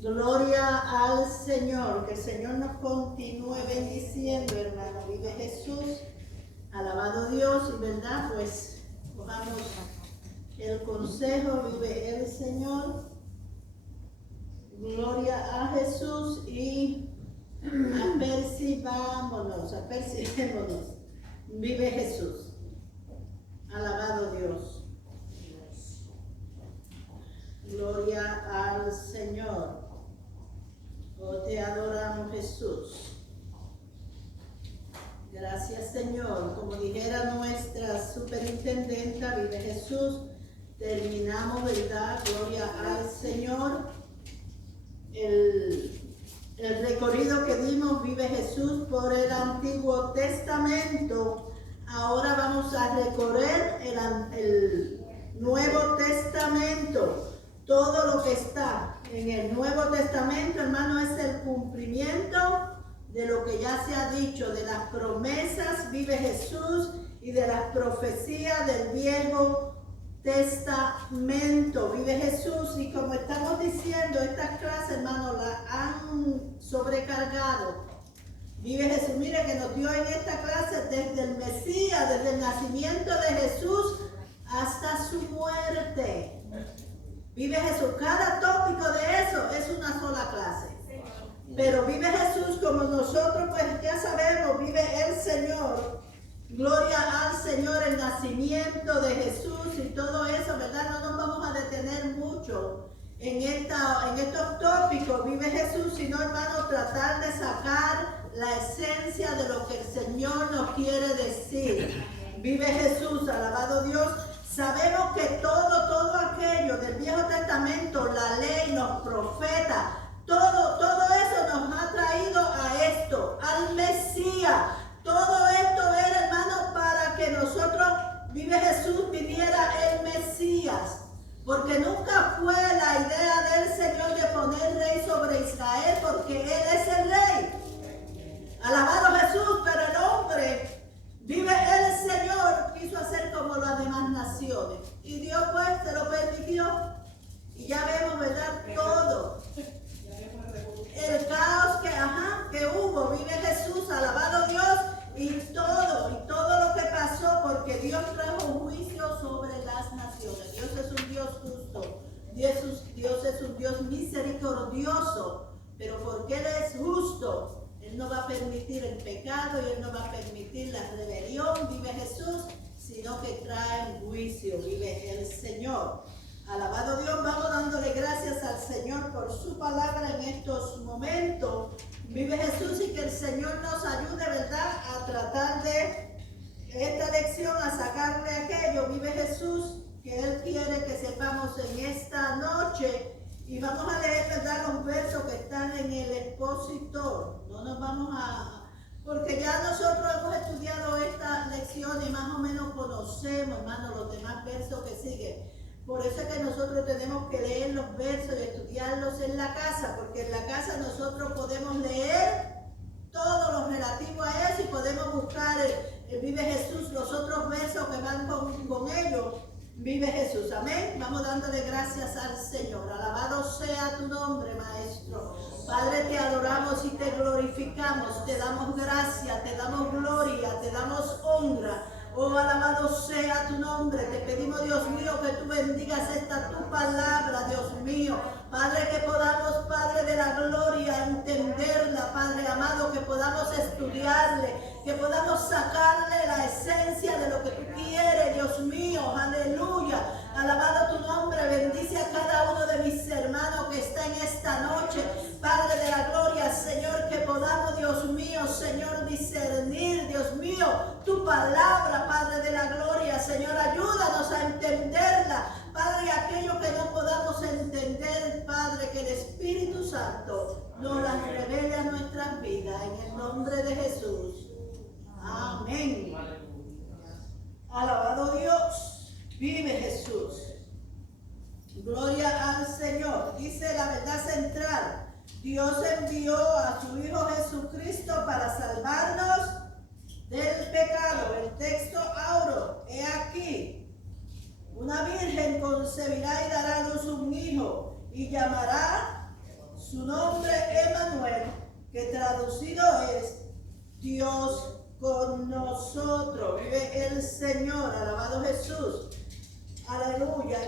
Gloria al Señor, que el Señor nos continúe bendiciendo, hermano. Vive Jesús, alabado Dios, y verdad, pues cojamos el consejo, vive el Señor. Gloria a Jesús y apercibámonos. Vive Jesús, alabado Dios. Gloria al Señor. Oh, te adoramos, Jesús. Gracias, Señor. Como dijera nuestra superintendenta, vive Jesús. Terminamos, ¿verdad? Gloria al Señor. El recorrido que dimos, vive Jesús, por el Antiguo Testamento. Ahora vamos a recorrer el Nuevo Testamento. Todo lo que está en el Nuevo Testamento, hermano, es el cumplimiento de lo que ya se ha dicho, de las promesas, vive Jesús, y de las profecías del Viejo Testamento, vive Jesús. Y como estamos diciendo, estas clases, hermano, las han sobrecargado. Vive Jesús, mire que nos dio en esta clase desde el Mesías, desde el nacimiento de Jesús hasta su muerte. Vive Jesús. Cada tópico de eso es una sola clase. Pero vive Jesús, como nosotros pues ya sabemos, vive el Señor. Gloria al Señor, el nacimiento de Jesús y todo eso, ¿verdad? No nos vamos a detener mucho en estos tópicos. Vive Jesús, sino, hermano, tratar de sacar la esencia de lo que el Señor nos quiere decir. Vive Jesús, alabado Dios. Sabemos que todo aquello del Viejo Testamento, la ley, los profetas, todo eso nos ha traído a esto, al Mesías. Todo esto era, hermano, para que nosotros, vive Jesús, viniera el Mesías. Porque nunca fue la idea del Señor de poner rey sobre Israel, porque Él es el rey. Alabado Jesús, pero el hombre, vive el Señor, quiso hacer como las demás naciones. Y Dios pues se lo permitió. Y ya vemos, ¿verdad? Todo. El caos que hubo, vive Jesús, alabado Dios. Y todo lo que pasó, porque Dios trajo un juicio sobre las naciones. Dios es un Dios justo. Dios es un Dios misericordioso. Pero porque Él es justo, Él no va a permitir el pecado y Él no va a permitir la rebelión, vive Jesús, sino que trae un juicio, vive el Señor. Alabado Dios, vamos dándole gracias al Señor por su palabra en estos momentos. Vive Jesús, y que el Señor nos ayude, ¿verdad?, a tratar de esta lección, a sacarle aquello. Vive Jesús, que Él quiere que sepamos en esta noche. Y vamos a leer, ¿verdad?, los versos que están en el expositor. No nos vamos porque ya nosotros hemos estudiado esta lección y más o menos conocemos, hermano, los demás versos que siguen. Por eso es que nosotros tenemos que leer los versos y estudiarlos en la casa, porque en la casa nosotros podemos leer todo lo relativo a eso y podemos buscar el Vive Jesús, los otros versos que van con ellos. Vive Jesús, amén. Vamos dándole gracias al Señor. Alabado sea tu nombre, Maestro. Padre, te adoramos y te glorificamos. Te damos gracia, te damos gloria, te damos honra. Oh, alabado sea tu nombre. Te pedimos, Dios mío, que tú bendigas esta tu palabra, Dios mío. Padre, que podamos, Padre de la gloria, entenderla, Padre amado, que podamos estudiarle, que podamos sacarle la esencia de lo que tú quieres, Dios mío. Aleluya. Alabado tu nombre. Bendice a cada uno de mis hermanos que está en esta noche, Padre de la gloria, Señor, que podamos, Dios mío, Señor, discernir, Dios mío, tu palabra, Padre de la gloria. Señor, ayúdanos a entenderla, Padre, aquello que no podamos entender, Padre, que el Espíritu Santo nos las revele a nuestras vidas, en el nombre de Jesús. Amén. Alabado Dios, vive Jesús. Gloria al Señor. Dice la verdad central: Dios envió a su Hijo Jesucristo para salvarnos del pecado. El texto auro, he aquí: una virgen concebirá y dará a luz un hijo, y llamará Su nombre Emmanuel, que traducido es Dios con nosotros. Vive el Señor, alabado Jesús. Aleluya.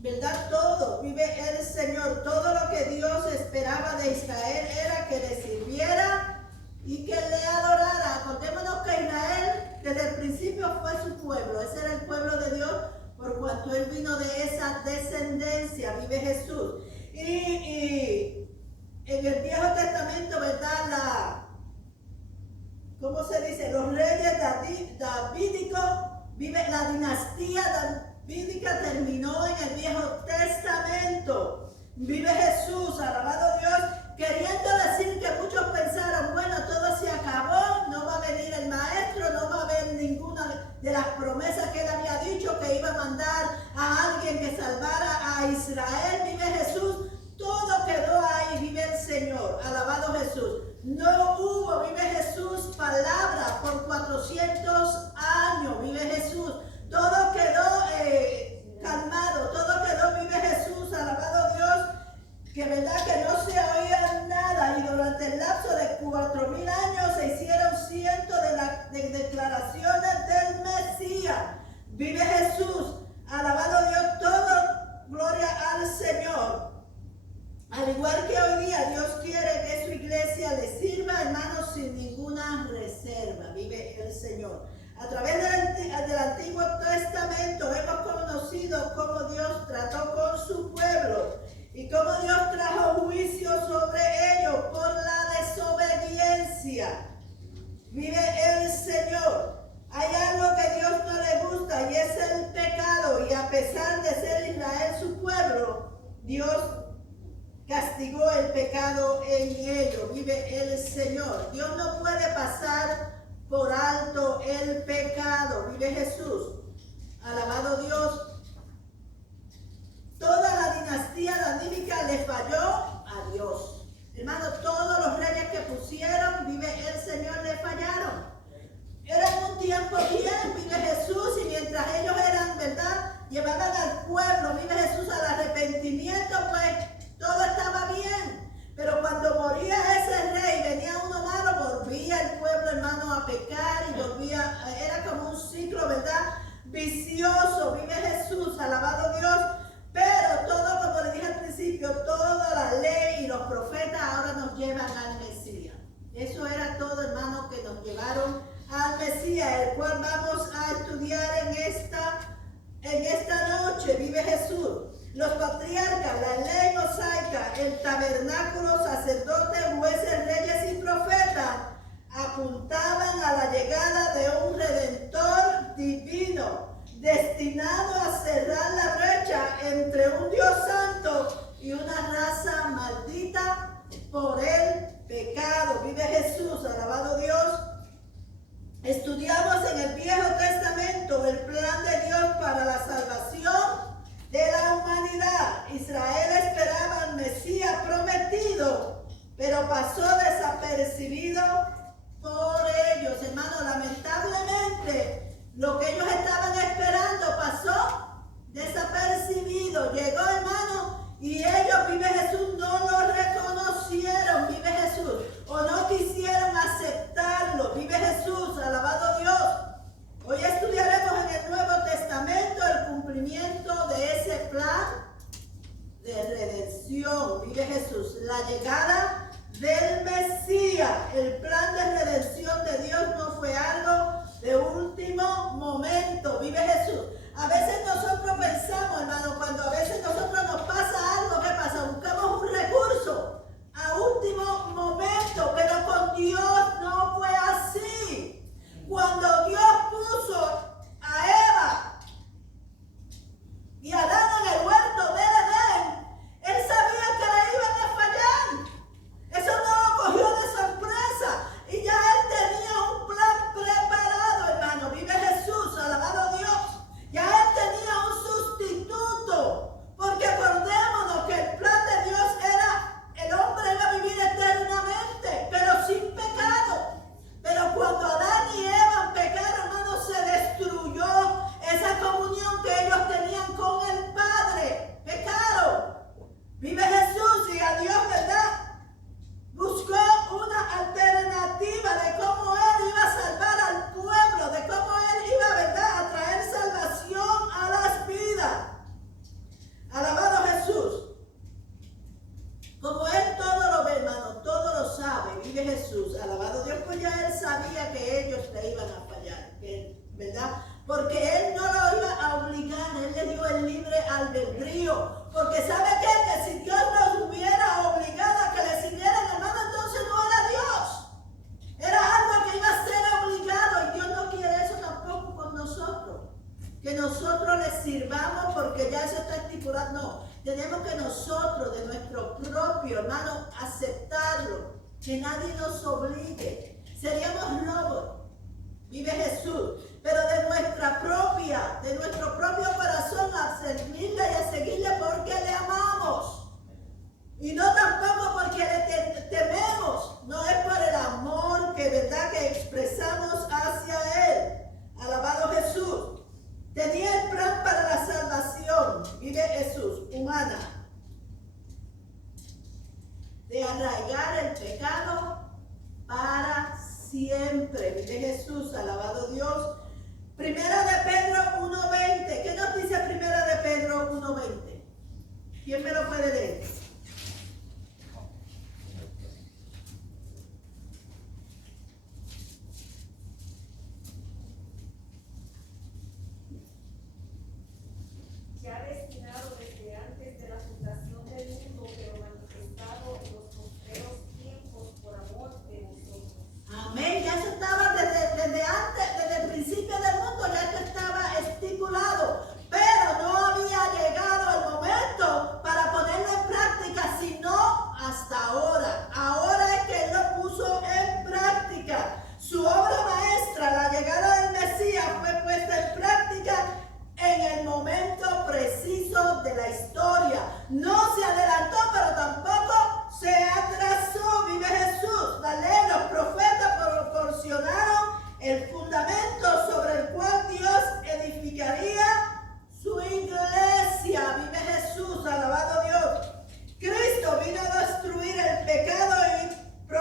¿Verdad? Todo, vive el Señor. Todo lo que Dios esperaba de Israel era que le sirviera y que le adorara. Acordémonos que Israel desde el principio fue su pueblo. Ese era el pueblo de Dios por cuanto él vino de esa descendencia. Vive Jesús. Y en el Viejo Testamento, ¿verdad? ¿Cómo se dice? Los reyes davídicos, vive la dinastía davídica terminó en el Viejo Testamento. Vive Jesús, alabado Dios, queriendo decir que muchos pensaron, bueno, todo se acabó, no va a venir el maestro, no va a haber ninguna de las promesas que él había dicho que iba a mandar a alguien que salvara a Israel. Vive Jesús, todo quedó ahí, vive el Señor, alabado Jesús. No hubo, vive Jesús, palabra por 400 años, vive Jesús. Todo quedó calmado, todo quedó, vive Jesús, alabado Dios, que verdad que no se oía nada, y durante el lapso de 4000 años se hicieron cientos de declaraciones del Mesías. Vive Jesús, alabado Dios, todo gloria al Señor. Al igual que hoy día, Dios quiere que su iglesia le sirva, hermanos, sin ninguna reserva. Vive el Señor. A través del Antiguo Testamento hemos conocido cómo Dios trató con su pueblo y cómo Dios trajo juicio sobre ellos por la desobediencia. Vive el Señor. Hay algo que Dios no le gusta y es el pecado. Y a pesar de ser Israel su pueblo, Dios castigó el pecado en ellos. Vive el Señor. Dios no puede pasar por alto el pecado. Vive Jesús. Alabado Dios. Toda la dinastía davídica le falló a Dios. Hermano, todos los reyes que pusieron, vive el Señor, le fallaron. Era en un tiempo bien, vive Jesús, y mientras ellos eran, ¿verdad?, llevaban al pueblo, vive Jesús, al arrepentimiento, pues todo estaba bien. Pero cuando moría ese rey, venía uno malo, volvía el pueblo, hermano, a pecar y volvía, era como un ciclo, ¿verdad?, vicioso. Vive Jesús, alabado Dios. Pero todo, como le dije al principio, toda la ley y los profetas ahora nos llevan al Mesías. Eso era todo, hermano, que nos llevaron al Mesías, el cual vamos a estudiar en esta noche. Vive Jesús. Los patriarcas, la ley mosaica, el tabernáculo, sacerdotes, jueces, reyes y profetas apuntaban a la llegada de un redentor divino, destinado a cerrar la brecha entre un Dios santo y una raza maldita por el pecado. Vive Jesús, alabado Dios. Estudiamos en el Viejo Testamento el plan de Dios para la salvación de la humanidad. Israel esperaba al Mesías prometido, pero pasó desapercibido por ellos. Hermano, lamentablemente, lo que ellos estaban esperando pasó desapercibido. Llegó, hermano, y ellos, vive Jesús, no lo reconocieron, vive Jesús, o no quisieron aceptarlo. Vive Jesús, alabado Dios. Hoy estudiaremos en el Nuevo Testamento el cumplimiento de ese plan de redención. Vive Jesús, la llegada del Mesías. El plan de redención de Dios no fue algo de último momento. Vive Jesús. A veces nosotros pensamos, hermano, cuando a veces nosotros nos pasa algo, ¿qué pasa? Buscamos un recurso a último momento, pero con Dios no fue así. Cuando Dios puso a Eva y a Adán en el huerto del Edén, Él sabía que le iban a fallar. Eso no lo cogió de sorpresa. Y ya Él tenía un plan preparado, hermano. Vive Jesús, alabado Dios. Vive Jesús y a Dios, ¿verdad? Buscó una alternativa de cómo Él iba a salvar al pueblo, de cómo Él iba, ¿verdad?, a traer salvación a las vidas. Alabado Jesús. Como Él todo lo ve, hermano, todo lo sabe, vive Jesús. Alabado Dios, pues ya Él sabía que ellos le iban a fallar, ¿verdad? Porque Él no lo iba a obligar, Él le dio el libre albedrío. Porque ¿sabe qué? Que si Dios nos hubiera obligado a que le sirvieran, hermano, entonces no era Dios. Era algo que iba a ser obligado y Dios no quiere eso tampoco con nosotros. Que nosotros le sirvamos porque ya eso está estipulado. No, tenemos que nosotros de nuestro propio, hermano, aceptarlo. Que nadie nos obligue. Seríamos lobos. Vive Jesús. Pero de nuestro propio corazón a servirle y a seguirle porque le amamos. Y no tampoco porque le tememos. No es por el amor que, verdad, que expresamos hacia Él. Alabado Jesús. Tenía el plan para la salvación. Vive Jesús, humana. De arraigar el pecado para siempre. Vive Jesús, alabado Dios. Primera de Pedro 1:20. ¿Qué nos dice Primera de Pedro 1:20? ¿Quién me lo puede leer? Ya destinado desde antes de la fundación del mundo, pero manifestado en los postreros tiempos por amor de vosotros. Amén. Ya eso estaba desde antes, desde el principio del mundo, ya esto estaba estipulado. Pero no había llegado el momento para ponerlo en práctica, sino hasta ahora. Ahora es que Él lo puso en práctica. Su obra maestra, la llegada del Mesías, fue puesta en práctica en el momento preciso de la historia. No se adelantó, pero tampoco se atrasó. Vive Jesús. La ley, los profetas proporcionaron el fundamento sobre el cual Dios edificaría su iglesia. Vive Jesús. Alabado Dios. Cristo vino a destruir el pecado y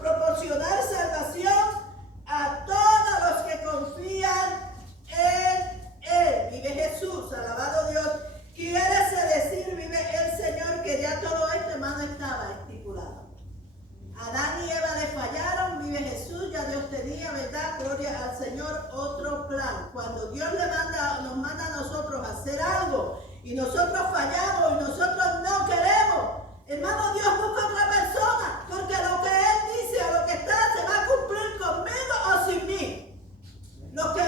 proporcionar salvación a todos los que confían en Él. Vive Jesús, alabado Dios. Quiere decir, vive el Señor, que ya todo esto, hermano, estaba estipulado. Adán y Eva le fallaron, vive Jesús, ya Dios tenía, ¿verdad? Gloria al Señor, otro plan. Cuando Dios nos manda a nosotros a hacer algo y nosotros fallamos y nosotros no queremos, hermano, Dios busca otra persona, porque lo que Él dice o lo que está se va a cumplir conmigo o sin mí. Los que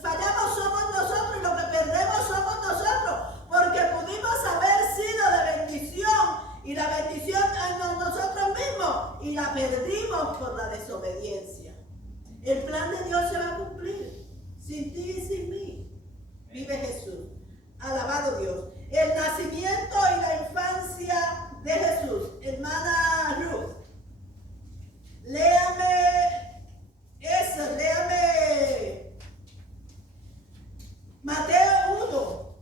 fallamos somos nosotros y los que perdemos somos nosotros, porque pudimos haber sido de bendición y la bendición en nosotros mismos y la perdimos por la desobediencia. El plan de Dios se va a cumplir sin ti y sin mí. Vive Jesús. Alabado Dios. El nacimiento y la infancia de Jesús. Hermana Ruth, léame eso, léame Mateo 1.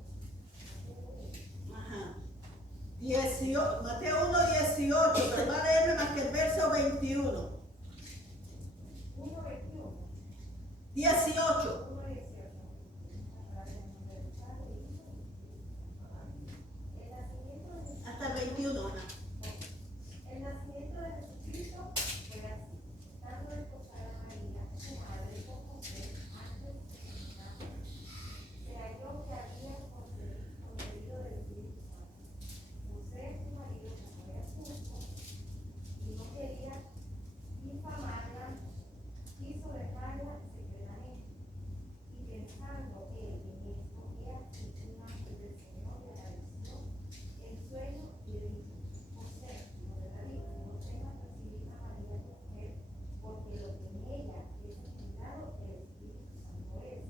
Ajá. Mateo 1:18, pero va a leerme más que el verso 21. 1:21. 18. Hasta el 21. Ajá. El nacimiento de Jesucristo fue así. Estando esposada María, su madre, con José, antes de su nacer, se halló que había concebido del Espíritu Santo. José, su marido, como era justo y no quería difamarla, quiso dejarla secretamente. Y pensando él en esto, he aquí un ángel del Señor le apareció en sueño y le dijo: José, hijo de David, no temas recibir a María tu mujer, porque lo que en ella es engendrado el Espíritu Santo es.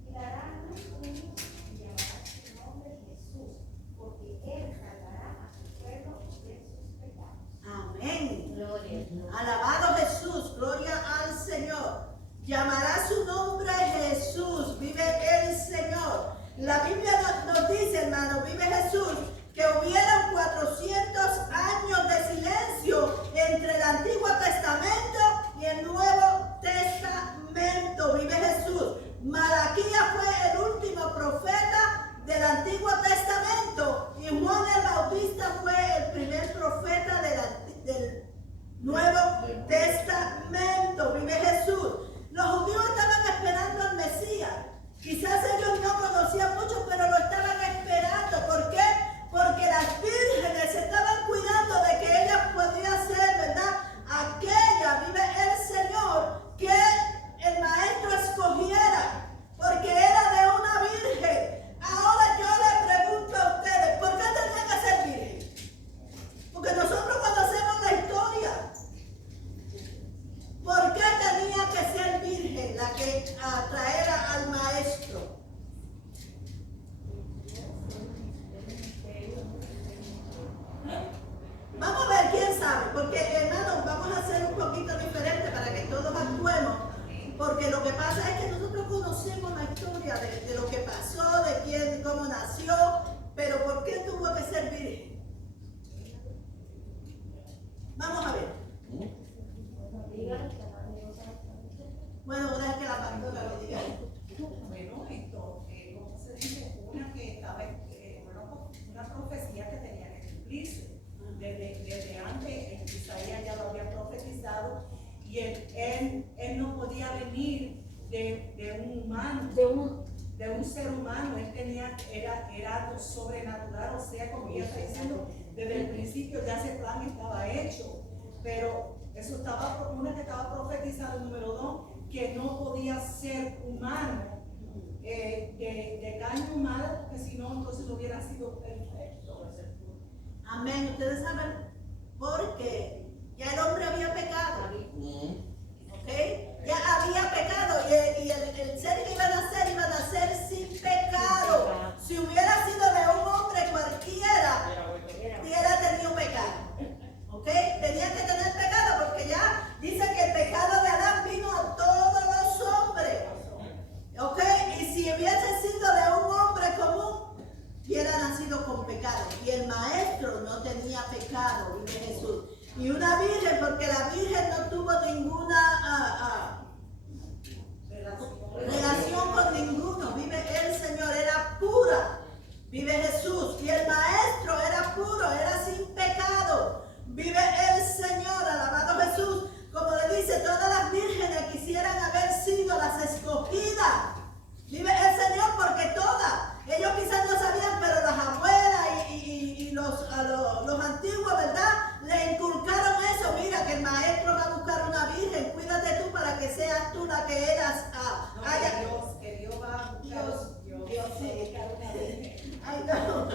Y dará a luz un hijo y llamará su nombre Jesús, porque él salvará a su pueblo de sus pecados. Amén. Gloria. Alabado Jesús, gloria al Señor. Llamará su nombre Jesús, vive el Señor. La Biblia nos dice, hermano, vive Jesús, que hubieran 400 años de silencio entre el Antiguo Testamento y el Nuevo Testamento. Vive Jesús. Malaquías fue el último profeta del Antiguo Testamento y Juan el Bautista fue el primer profeta del Nuevo Testamento. Vive Jesús. Los judíos estaban esperando al Mesías. Quizás ellos no conocían mucho, pero lo estaban esperando. ¿Por qué? Porque las vírgenes se estaban cuidando de que ellas podían ser, ¿verdad? Aquella, vive el Señor, que el maestro escogiera, porque era de una virgen. Ahora yo le pregunto a ustedes, ¿por qué tenía que ser virgen? Porque nosotros conocemos la historia. ¿Por qué tenía que ser virgen la que atraera al maestro? Vamos a ver quién sabe, porque hermanos, vamos a hacer un poquito diferente para que todos actuemos, porque lo que pasa es que nosotros conocemos la historia de lo que pasó, de quién, cómo nació, pero ¿por qué tuvo que ser virgen? Vamos a ver. Bueno, deja que la pastora lo diga. Bueno, esto, ¿cómo se dice? Una que estaba, una profecía que tenía que cumplirse. Desde antes, Isaías ya lo había profetizado y él no podía venir de un humano, de un ser humano. Él era algo sobrenatural, o sea, como ya está diciendo, desde el principio ya ese plan estaba hecho, pero eso estaba, una que estaba profetizado, número 2, que no podía ser humano, de carne humana, porque si no, entonces no hubiera sido perfecto. Amén. Ustedes saben por qué. Ya el hombre había pecado. ¿Ok? Ya había pecado y el ser que iba a nacer sin pecado. Si hubiera sido de un hombre cualquiera, hubiera tenido pecado. ¿Ok? Tenía que tener pecado porque ya dice que el pecado de Adán vino a todos los hombres. ¿Ok? Y si hubiese sido de un hombre común, hubiera nacido con pecado. Y el maestro no tenía pecado, vive Jesús. Y una virgen, porque la virgen no tuvo ninguna relación con ninguno. Vive el Señor, era pura. Vive Jesús. Y el maestro era puro, era sin pecado. Vive el Señor, alabado Jesús. Como le dice, todas las vírgenes quisieran haber sido las escogidas. Vive el Señor porque todas. Ellos quizás no sabían, pero las abuelas y los antiguos, ¿verdad? Le inculcaron eso. Mira que el maestro va a buscar una virgen. Cuídate tú para que seas tú la que eras. Que Dios va a buscar. Dios sí. Ay, no.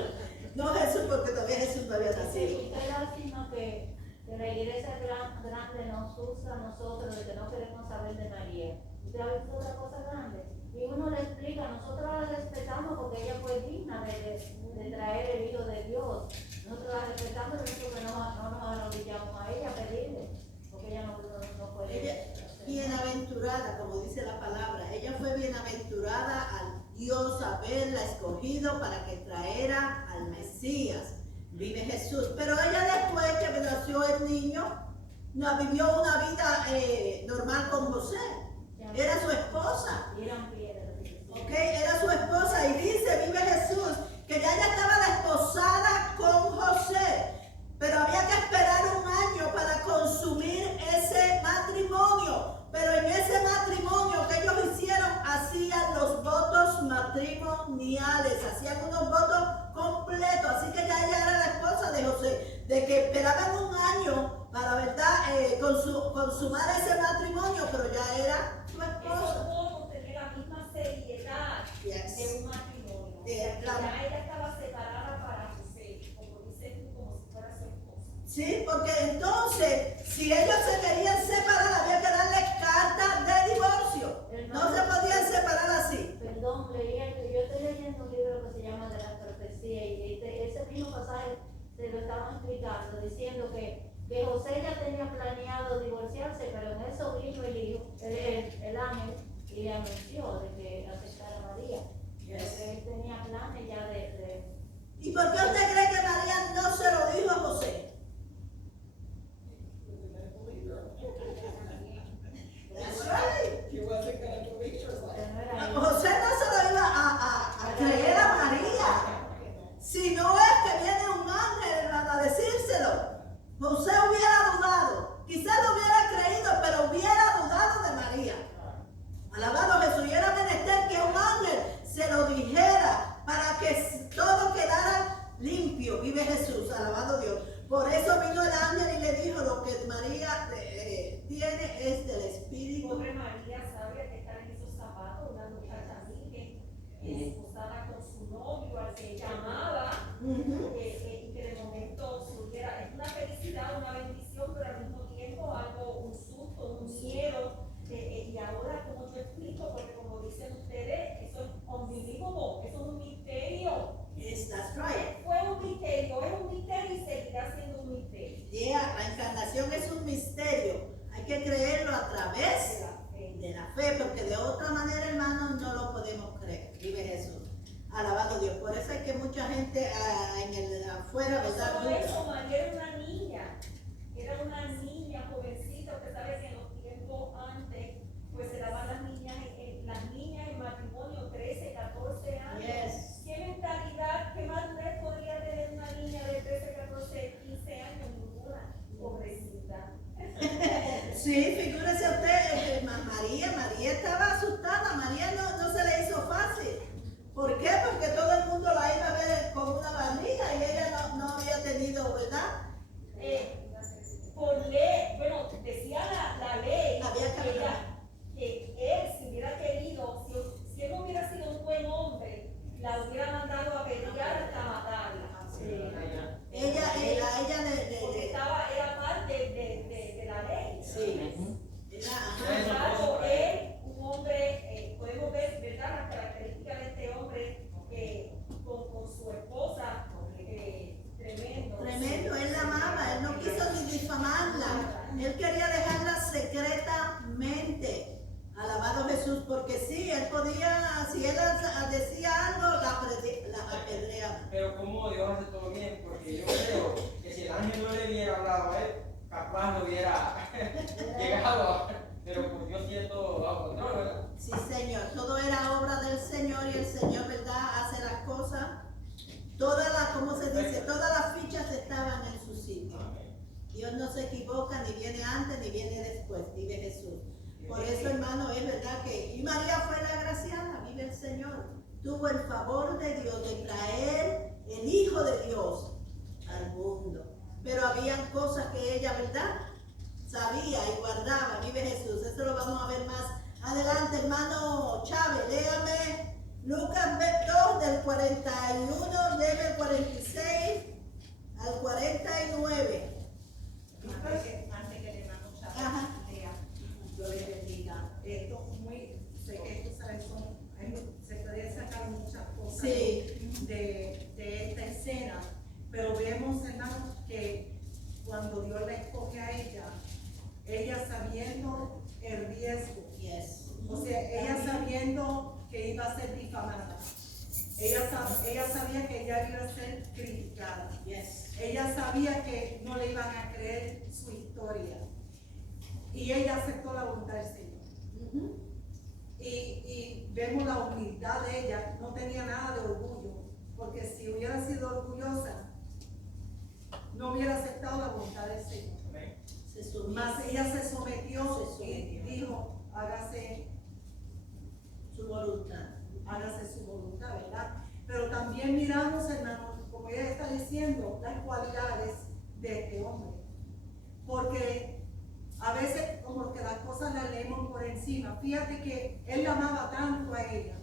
No Jesús, porque todavía Jesús no había nacido. Sí, qué lástima que la iglesia grande nos usa a nosotros de que no queremos saber de María. ¿Usted ha visto otra cosa grande? Y uno le explica, nosotros la respetamos porque ella fue digna de traer el Hijo de Dios. Nosotros la respetamos porque no nos arrodillamos a ella a pedirle, porque ella no puede. Ella, bienaventurada, como dice la palabra, ella fue bienaventurada al Dios haberla escogido para que traera al Mesías. Vive Jesús. Pero ella después que nació el niño, no vivió una vida normal con José. Era su esposa. Ok, era su esposa y dice, vive Jesús, que ya ella estaba desposada con José, pero había que esperar un año para consumir ese matrimonio. Pero en ese matrimonio que ellos hicieron, hacían los votos matrimoniales, hacían unos votos completos, así que ya ella era la esposa de José, de que esperaban un año para, ¿verdad?, consumar ese matrimonio, pero ya era su esposa. Tener la misma seriedad de un matrimonio. Ya ella estaba separada para José, como dice tú, como si fuera su esposa. Sí, porque entonces, si ellos se querían separar, había que darle carta de divorcio. No se podían separar así. Perdón, yo estoy leyendo un libro que se llama De la Profecía y ese mismo pasaje se lo estaban explicando, diciendo que José ya tenía planeado divorciarse, pero en eso vino el ángel y le anunció de que aceptara a María. Porque él tenía planes ya de... ¿Y por qué usted cree que estar en esos zapatos, una muchacha virgen, esposada con su novio, al que ella amaba, y que de momento surgiera. Es una felicidad, una bendición, pero al mismo tiempo algo, un susto, un miedo. Y ahora, como yo explico, porque como dicen ustedes, eso es unbelievable, eso es un misterio. Yes, that's right. Fue un misterio, es un misterio y seguirá siendo un misterio. Yeah, la encarnación es un misterio. Hay que creerlo a través de la fe, porque de otra manera, hermanos, no lo podemos creer. Vive Jesús. Alabado Dios. Por eso es que mucha gente afuera, ¿verdad? Solo eso, María era una niña jovencita. Usted sabe que en los tiempos antes, pues se daban las niñas en matrimonio 13, 14 años. Yes. ¿Qué mentalidad, qué madurez podría tener una niña de 13, 14, 15 años? Ninguna. Pobrecita. Sí, figúrese usted, María estaba asustada. María no se le hizo fácil. ¿Por qué? Porque todo el mundo la iba a ver con una barriga y ella no había tenido, ¿verdad? Por ley, bueno, decía la ley Había que él, si hubiera querido, si él no hubiera sido un buen hombre, la hubiera mandado a pelear hasta matarla. Porque era parte de la ley. Sí. Claro, él, un hombre, podemos ver, ¿verdad?, las características de este hombre con su esposa, tremendo. Tremendo, él la amaba, él no quiso ni difamarla, él quería dejarla secretamente. Alabado Jesús, porque sí, él podía, si él decía algo, la apedreaba. Pero como Dios hace todo bien, porque yo creo que si el ángel no le hubiera hablado a él, capaz no hubiera llegado, pero por Dios tiene todo bajo control, ¿verdad? Sí, Señor, todo era obra del Señor y el Señor, ¿verdad?, hace las cosas. ¿Cómo se dice? Todas las fichas estaban en su sitio. Dios no se equivoca, ni viene antes ni viene después, vive Jesús. Por eso, hermano, es verdad que, y María fue la agraciada, vive el Señor. Tuvo el favor de Dios de traer el Hijo de Dios al mundo. Pero habían cosas que ella, ¿verdad?, sabía y guardaba, vive Jesús. Eso lo vamos a ver más adelante, hermano Chávez. Léame Lucas 2 del 41, del 46 al 49. Antes que el hermano Ajá. Chávez lea, yo le bendiga. Esto sé que esto se puede sacar muchas cosas Sí. de esta escena, pero vemos, hermanos, que cuando Dios la escoge a ella sabiendo el riesgo, Yes. o sea, ella sabiendo que iba a ser difamada, ella sabía que ella iba a ser criticada, Yes. ella sabía que no le iban a creer su historia, y ella aceptó la voluntad del Señor. Y vemos la humildad de ella. No tenía nada de orgullo, porque si hubiera sido orgullosa no hubiera aceptado la voluntad del Señor. Mas ella se sometió y dijo: hágase su voluntad. Hágase su voluntad, ¿verdad? Pero también miramos, hermanos, como ella está diciendo, las cualidades de este hombre. Porque a veces como que las cosas las leemos por encima. Fíjate que él la amaba tanto a ella,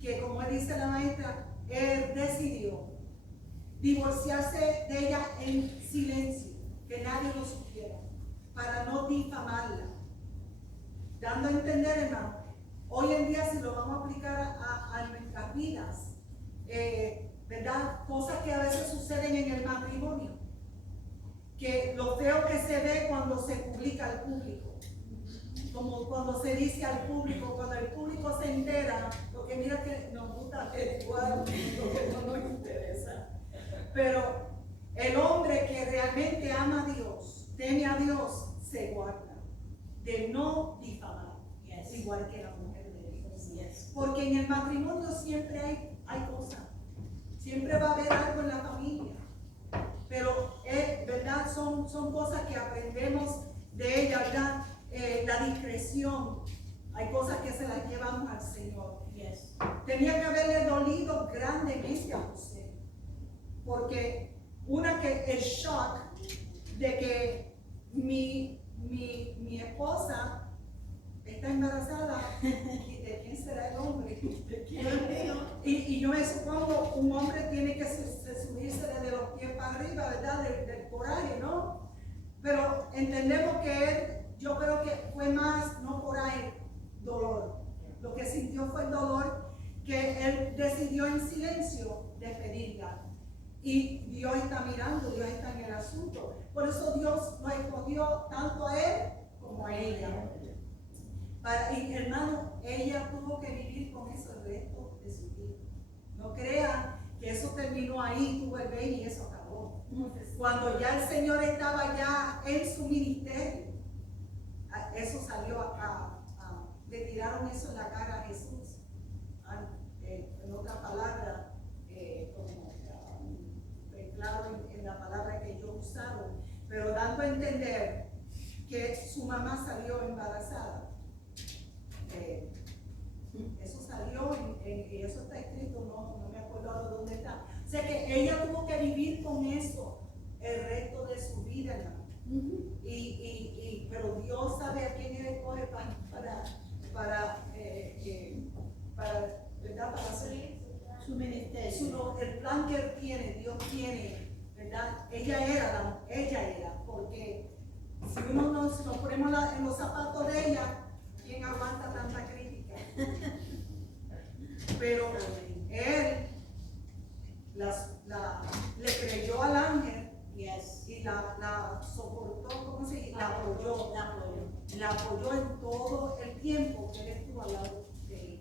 que como dice la maestra, él decidió divorciarse de ella en silencio, que nadie lo supiera, para no difamarla. Dando a entender, hermano, hoy en día si lo vamos a aplicar a nuestras vidas, ¿verdad? Cosas que a veces suceden en el matrimonio, que lo feo que se ve cuando se publica al público, como cuando se dice al público, cuando el público se entera, porque mira que nos gusta igual lo que no nos interesa, pero el hombre que realmente ama a Dios, teme a Dios, se guarda de no difamar, igual que la mujer de Dios. Porque en el matrimonio siempre hay cosas, siempre va a haber algo en la familia, pero ¿verdad? Son cosas que aprendemos de ella, ¿verdad? La discreción, hay cosas que se las llevamos al Señor. Tenía que haberle dolido grandemente a José, porque el shock de que mi esposa está embarazada, ¿y de quién será el hombre? Dios mío. Y yo me supongo, un hombre tiene que subirse desde los pies para arriba, ¿verdad? Del coraje, ¿no? Pero entendemos que él, yo creo que fue más, no coraje, dolor. Lo que sintió fue el dolor que él decidió en silencio despedirla. Y Dios está mirando, Dios está en el asunto. Por eso Dios lo escogió tanto a él como a ella. Y hermano, ella tuvo que vivir con eso el resto de su vida. No crean que eso terminó ahí, tuvo el bebé y eso acabó. Cuando ya el Señor estaba ya en su ministerio, eso salió le tiraron eso en la cara a Jesús. En otra palabra, claro en la palabra que yo usaron, pero dando a entender que su mamá salió embarazada. Eso salió y eso está escrito, no me acuerdo ahora dónde está. O sea que ella tuvo que vivir con eso el resto de su vida, hermano. Pero Dios sabe a quién le coge para hacer Su ministerio. el plan que él tiene, Dios tiene, ¿verdad? Ella era, porque si uno nos ponemos en los zapatos de ella, ¿quién aguanta tanta crítica? Pero él le creyó al ángel y la soportó, ¿cómo se dice? La apoyó en todo el tiempo que él estuvo al lado de ella.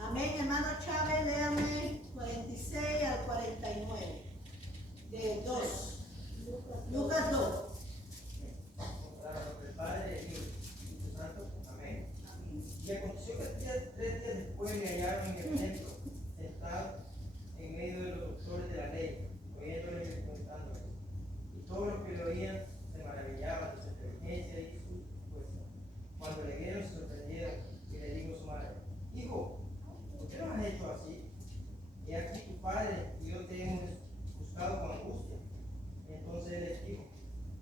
Amén, hermano Chávez, léame 46 al 49. De 2. Lucas 2. Para el Padre, el Hijo y el Espíritu Santo. Amén. Y aconteció que 3 días después le hallaron en el templo, sentado en medio de los doctores de la ley, oyéndole y preguntándole. Y todos los que lo oían se maravillaban de su inteligencia y su fuerza. Cuando le vieron, se sorprendieron y le dijo a su madre: Hijo, ¿por qué nos has hecho así? He aquí tu padre y yo te hemos buscado con angustia. Entonces él les dijo: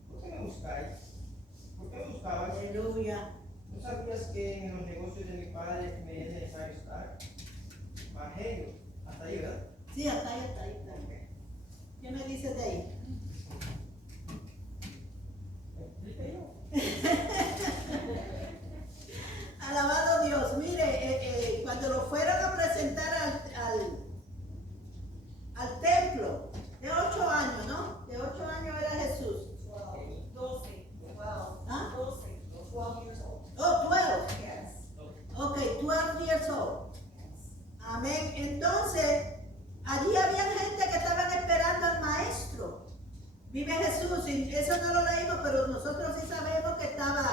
¿por qué me buscáis? ¿Por qué me buscabais? Aleluya. ¿No sabías que en los negocios de mi padre me es necesario estar? Evangelio, hasta ahí, ¿verdad? Sí, hasta ahí. ¿Qué me dices de ahí? ¿Expliqué yo? Alabado Dios. Mire, cuando lo fueron a presentar al templo, de 8 años, ¿no? De 8 años era Jesús. 12. ¿Ah? 12 years old. Oh, 12. Yes. Ok, 12 years old. Amén. Entonces, allí había gente que estaban esperando al maestro. Vive Jesús, y eso no lo leímos, pero nosotros sí sabemos que estaba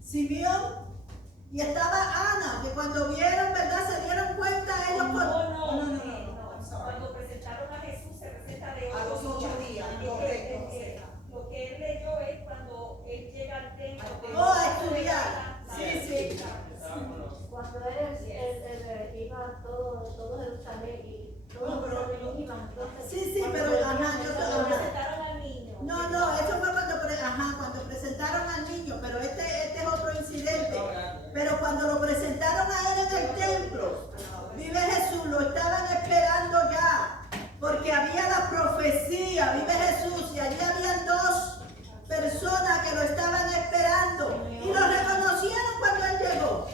Simeón y estaba Ana, que cuando vieron, ¿verdad? Se dieron cuenta ellos con... No. Cuando presentaron a Jesús se presenta de A los 8 días, correcto. Lo que él leyó es cuando él llega al templo. Oh, a estudiar. Sí. Estaba con los... Cuando él iba todo Jerusalén y No, pero- Jerusalén iban, entonces. Sí, pero Cuando presentaron al niño. No, eso fue cuando presentaron al niño, pero este es otro incidente. Pero cuando lo presentaron a él en el templo, vive Jesús, lo estaban esperando ya, porque había la profecía, vive Jesús, y allí habían 2 personas que lo estaban esperando y lo reconocieron cuando él llegó.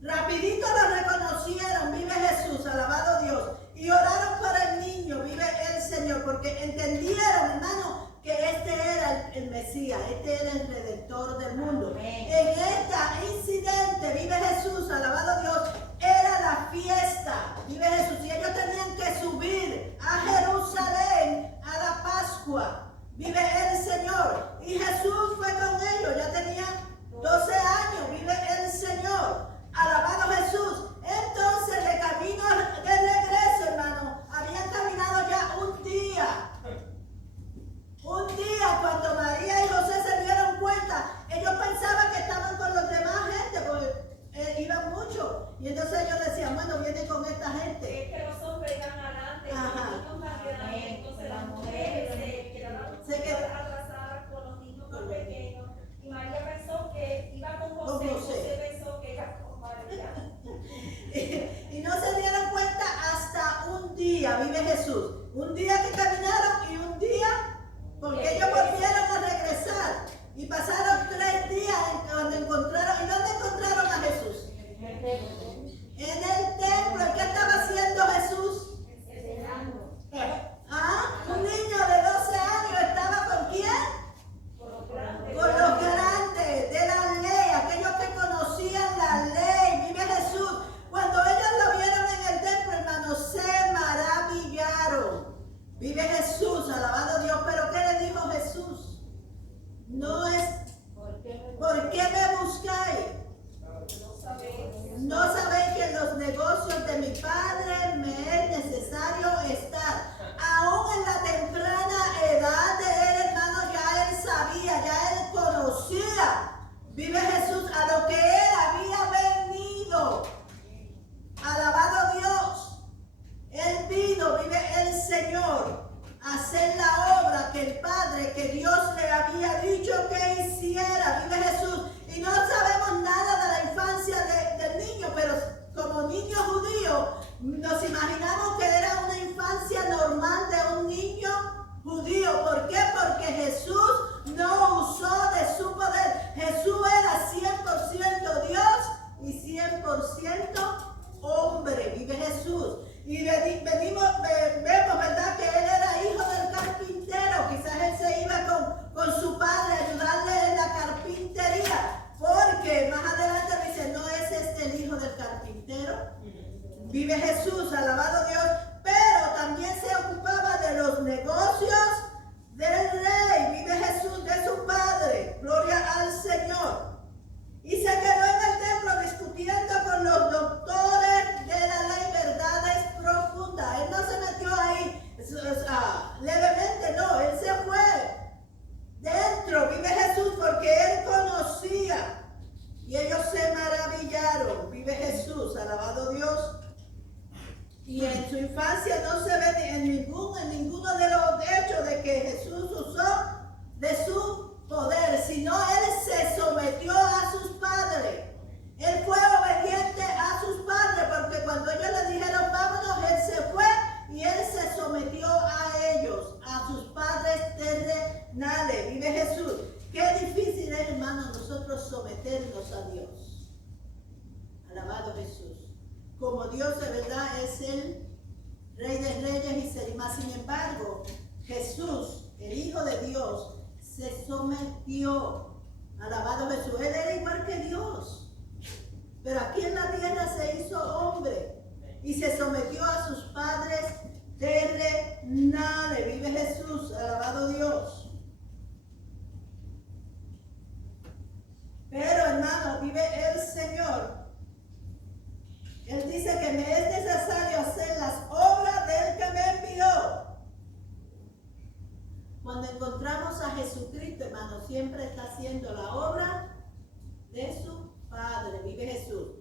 Rapidito lo reconocieron, vive Jesús, alabado Dios, y oraron por el niño, vive el Señor, porque entendieron, hermano, que este era el Mesías, este era el Redentor del mundo. En este incidente, vive Jesús, alabado Dios, era la fiesta, vive Jesús, y ellos tenían que subir a Jerusalén a la Pascua, vive el Señor, y Jesús fue con ellos, ya tenían 12 años, vive el Señor, alabado Jesús. Entonces, de camino de regreso, hermano, habían caminado ya un día. Cuando María y José se dieron cuenta, ellos pensaban que estaban con los demás gente, porque iban mucho. Y entonces ellos decían, bueno, vienen con esta gente. Es que los hombres iban adelante, Ajá. los niños más grandes, entonces las mujeres se quedaron Se quedaron. atrasadas con los niños más pequeños. Y María día, vive Jesús. Un día que caminaron y un día porque ellos volvieron a regresar. Y pasaron 3 días donde encontraron. ¿Y dónde encontraron a Jesús? En el templo. ¿Y qué estaba haciendo Jesús? Un niño de 12 años estaba ¿con quién? Con los grandes de la ley, aquellos que conocían la ley. Vive Jesús. Cuando ellos lo vieron en el templo, hermanos, se maravillaron. Vive Jesús, alabado Dios. Pero ¿qué le dijo Jesús? No es, ¿por qué me buscáis? No sabéis que en los negocios de mi Padre me es necesario estar. Aún en la temprana edad de él, hermano, ya él sabía, ya él conocía. Vive Jesús a lo que él había venido. Alabado Dios. Él vino, vive el Señor, a hacer la obra que el Padre, que Dios le había dicho que hiciera. Vive Jesús. Y no sabemos nada de la infancia del niño, pero como niño judío, nos imaginamos que era una infancia normal de un niño judío. ¿Por qué? Porque Jesús no usó de su poder. Jesús era 100% Dios y 100% hombre. Vive Jesús. Y vemos, ¿verdad?, que él era hijo del carpintero. Quizás él se iba con su padre a ayudarle en la carpintería. Porque más adelante dice, ¿no es este el hijo del carpintero? Vive Jesús, alabado Dios. Pero también se ocupaba de los negocios del rey. Vive Jesús, de su padre. Gloria al Señor. Y se quedó en el templo discutiendo con los doctores de la ley verdades profundas. Él no se metió ahí levemente, no. Él se fue dentro. Vive Jesús, porque él conocía. Y ellos se maravillaron. Vive Jesús, alabado Dios. Y en su infancia no se ve en ninguno de los hechos de que Jesús usó de su poder, sino él se sometió a sus padres. Él fue obediente a sus padres, porque cuando ellos le dijeron vámonos, él se fue y él se sometió a ellos, a sus padres terrenales. Vive Jesús. Qué difícil es, hermano, nosotros someternos a Dios. Alabado Jesús. Como Dios de verdad es el Rey de Reyes y Señor. Mas sin embargo, Jesús, el Hijo de Dios, se sometió. Alabado Jesús. Él era igual que Dios. Pero aquí en la tierra se hizo hombre y se sometió a sus padres terrenales. Vive Jesús. Alabado Dios. Pero hermano, vive el Señor. Él dice que me es necesario hacer las obras del que me envió. Cuando encontramos a Jesucristo, hermano, siempre está haciendo la obra de su Padre. Vive Jesús.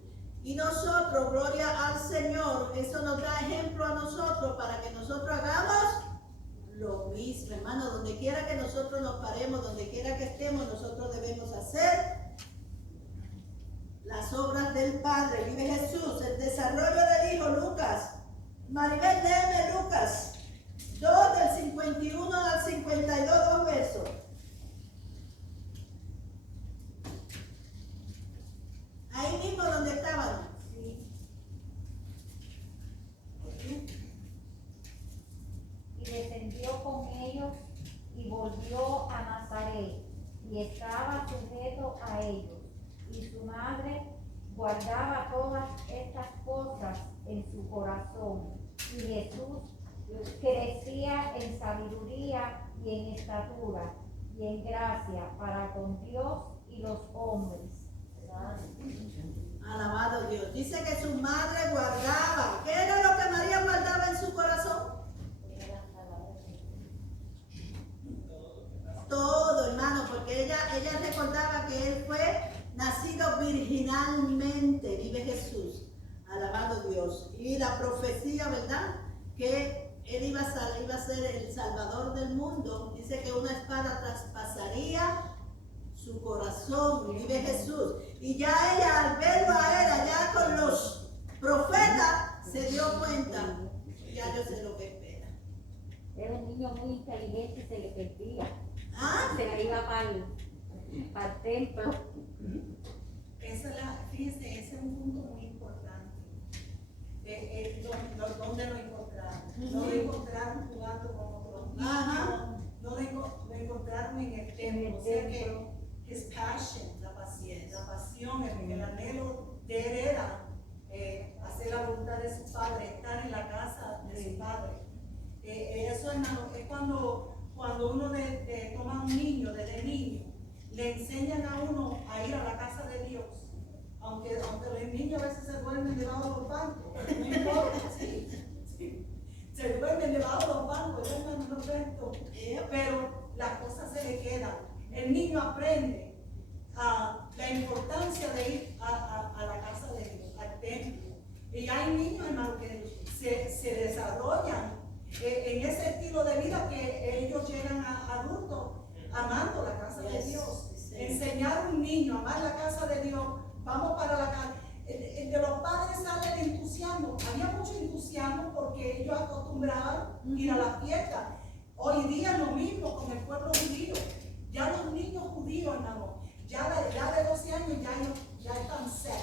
Y nosotros, gloria al Señor, eso nos da ejemplo a nosotros para que nosotros hagamos lo mismo, hermano. Donde quiera que nosotros nos paremos, donde quiera que estemos, nosotros debemos hacer las obras del Padre. Vive Jesús. El desarrollo del Hijo, Lucas. Maribel, léeme Lucas 2 del 51 al 52, 2 versos. Ahí mismo donde estaban. Y descendió con ellos y volvió a Nazaret y estaba sujeto a ellos. Y su madre guardaba todas estas cosas en su corazón. Y Jesús crecía en sabiduría y en estatura y en gracia para con Dios y los hombres. Alabado Dios. Dice que su madre guardaba. ¿Qué era lo que María guardaba en su corazón? Todo, hermano, porque ella recordaba que él fue nacido virginalmente. Vive Jesús. Alabado Dios. Y la profecía, ¿verdad?, que él iba a ser el salvador del mundo. Dice que una espada traspasaría su corazón. Vive Jesús. Y ya ella, al verlo a él allá con los profetas, se dio cuenta. Ya yo sé lo que se le perdía. Ah, Se iba para el templo. Fíjense, ese es un punto muy importante. ¿Dónde lo encontraron? No lo encontraron jugando con otros niños, Ajá. no lo encontraron en el templo. O sea que his passion, la pasión, el anhelo de él era hacer la voluntad de su padre, estar en la casa de su padre. Eso, hermano, es cuando uno toma a un niño desde niño, le enseñan a uno a ir a la casa de Dios. Aunque los niños a veces se duermen debajo de los bancos, no importa, sí. Se duermen debajo de los bancos, hermano, no tanto, pero las cosas se le quedan. El niño aprende la importancia de ir a la casa de Dios, al templo. Y hay niños, hermano, que se desarrollan en ese estilo de vida que ellos llegan a adultos amando la casa de Dios. Enseñar a un niño a amar la casa de Dios. Vamos para la casa. De los padres sale el entusiasmo. Había mucho entusiasmo porque ellos acostumbraban ir a la fiesta. Hoy día lo mismo con el pueblo judío. Ya los niños judíos, hermano, ya de 12 años ya están set.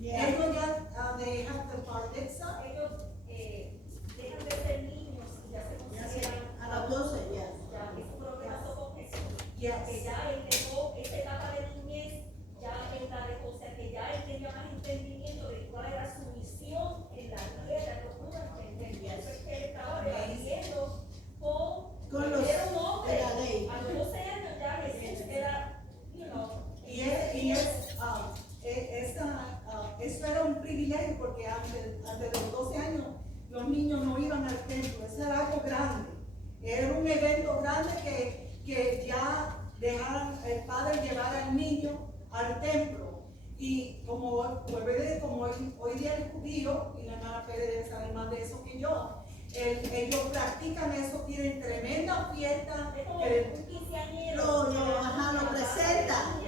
Yeah. Ellos ya they have the bar mitzvah. Ellos dejan de ser niños y ya se consideran a los 12 ya. Ya, eso fue lo que pasó con Jesús. Yes. Que ya él dejó esa etapa de niñez, ya él la dejó, o sea que ya él tenía más entendimiento de cuál era su misión en la tierra, lo pudo entender. Y eso es que él estaba viviendo Con los era un hombre. de la ley. A los 12 años ya Jesús era, Eso era un privilegio porque antes de los 12 años los niños no iban al templo. Eso era algo grande. Era un evento grande que ya dejaran el padre llevar al niño al templo. Y como hoy día el judío, y la hermana Pérez debe saber más de eso que yo, ellos practican eso, tienen tremenda fiesta. es como un quinceañero. Lo presentan.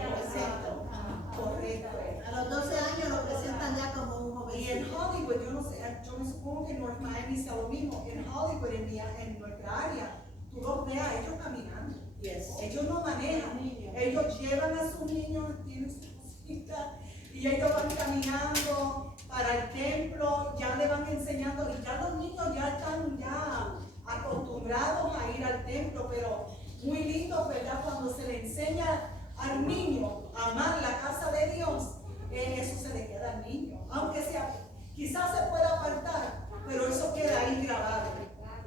Correcto. A los 12 años lo presentan ya como un Y en jovencito. Hollywood, yo no sé, yo me supongo que en North Miami sea lo mismo. En Hollywood, en nuestra área, tú los ves a ellos caminando. Yes. Ellos no manejan. Ellos llevan a sus niños, tienen su cosita, y ellos van caminando para el templo, ya le van enseñando, y ya los niños ya están ya acostumbrados a ir al templo, pero muy lindo, ¿verdad? Cuando se le enseña al niño a amar la casa de Dios, eso se le queda al niño, aunque sea, quizás se pueda apartar, pero eso queda ahí grabado,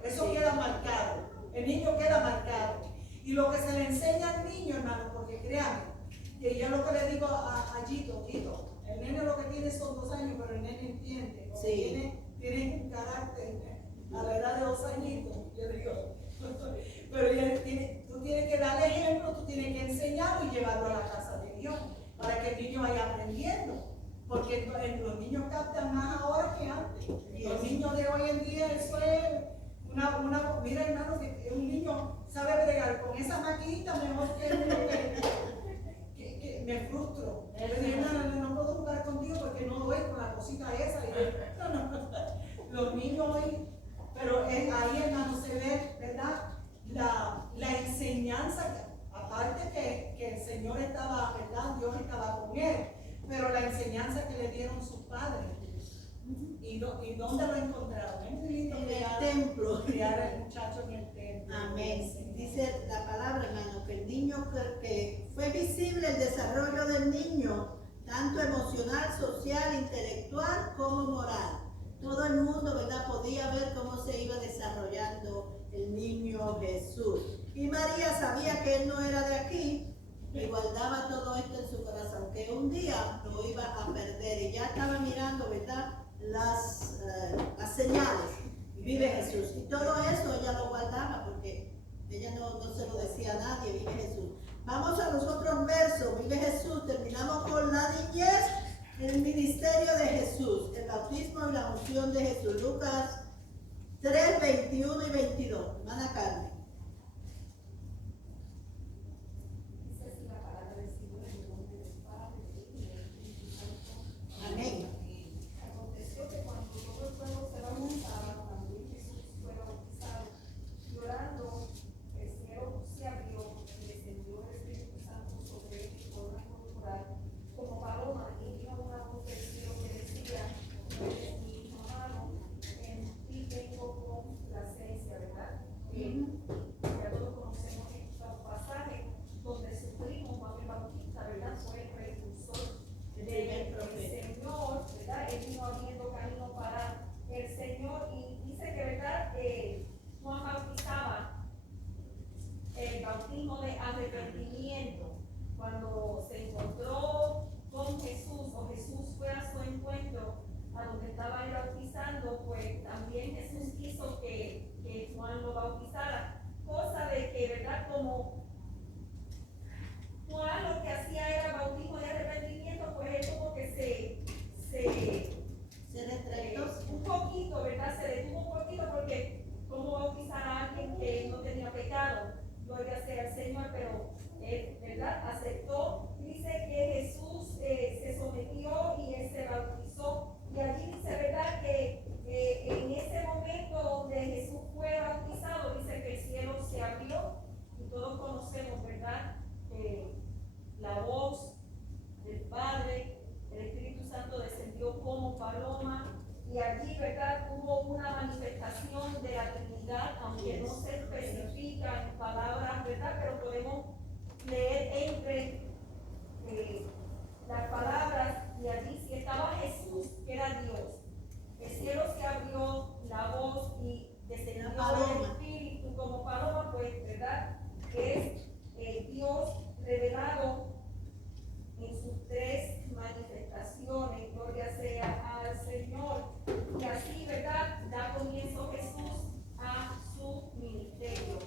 eso queda marcado, el niño queda marcado. Y lo que se le enseña al niño, hermano, porque créanme, que yo lo que le digo a Gito, el nene lo que tiene son 2 años, pero el nene entiende, Sí. tiene un carácter a la edad de 2 añitos, yo digo, pero tú tienes que darle ejemplo, tú tienes que enseñarlo y llevarlo a la casa de Dios, para que el niño vaya aprendiendo, porque los niños captan más ahora que antes. Los niños de hoy en día, eso es mira hermano, que un niño sabe bregar con esa maquinita mejor que uno que me frustro. Le digo, no puedo jugar contigo porque no doy con la cosita esa. Y los niños hoy, pero ahí hermano se ve, ¿verdad? La enseñanza, aparte que el Señor estaba, ¿verdad? Dios estaba con él, pero la enseñanza que le dieron sus padres. ¿Y dónde lo encontraron? Es muy lindo En el criar templo. al muchacho en el templo. Amén. Dice la palabra, hermano, que el niño, que fue visible el desarrollo del niño, tanto emocional, social, intelectual como moral. Todo el mundo, ¿verdad?, podía ver cómo se iba desarrollando el niño Jesús. Y María sabía que él no era de aquí y guardaba todo esto en su corazón, que un día lo iba a perder. Y ya estaba mirando, ¿verdad?, las señales. Vive Jesús. Y todo eso ella lo guardaba porque ella no se lo decía a nadie. Vive Jesús. Vamos a los otros versos. Vive Jesús. Terminamos con la niñez, el ministerio de Jesús, el bautismo y la unción de Jesús. Lucas 3, 21 y 22. Hermana Carmen. Dice así la palabra del Señor en el nombre del Padre, del Hijo y del Espíritu Santo. Amén. Aconteció que cuando todo el pueblo se bautizaba, también Jesús fue bautizado. Llorando, el cielo Paloma, y allí, ¿verdad?, hubo una manifestación de la Trinidad, aunque no se especifica en palabras, ¿verdad?, pero podemos leer entre las palabras, y allí sí estaba Jesús, que era Dios. El cielo se abrió, la voz, y descendió el Espíritu como paloma, pues, ¿verdad?, es Dios revelado en sus tres manifestaciones. Gloria sea al Señor. Y así, ¿verdad?, da comienzo Jesús a su ministerio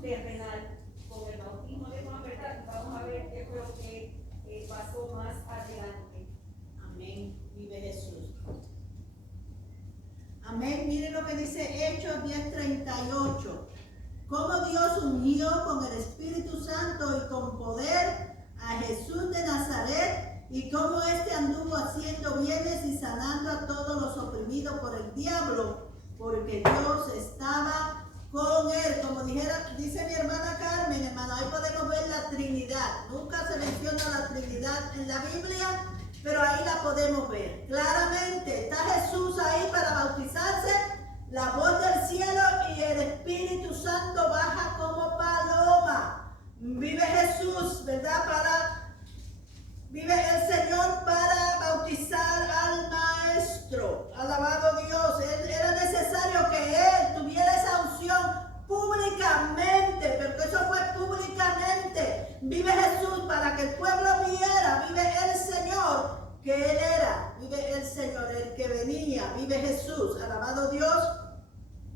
terrenal con el bautismo de Juan, ¿verdad? Y vamos a ver qué fue lo que pasó más adelante. Amén. Vive Jesús. Amén. Miren lo que dice Hechos 10:38. Cómo Dios ungió con el Espíritu Santo y con poder a Jesús de Nazaret, y cómo éste anduvo haciendo bienes y sanando a todos los oprimidos por el diablo, porque Dios estaba con él. Como dice mi hermana Carmen, hermano, ahí podemos ver la Trinidad. Nunca se menciona la Trinidad en la Biblia, pero ahí la podemos ver claramente. Está Jesús ahí para bautizarse, la voz del cielo y el Espíritu Santo baja como paloma. Vive Jesús, ¿verdad? Vive el Señor para bautizar al Maestro. Alabado Dios. Era necesario que Él tuviera esa unción públicamente, porque eso fue públicamente. Vive Jesús para que el pueblo viera. Vive el Señor que Él era. Vive el Señor, el que venía. Vive Jesús. Alabado Dios.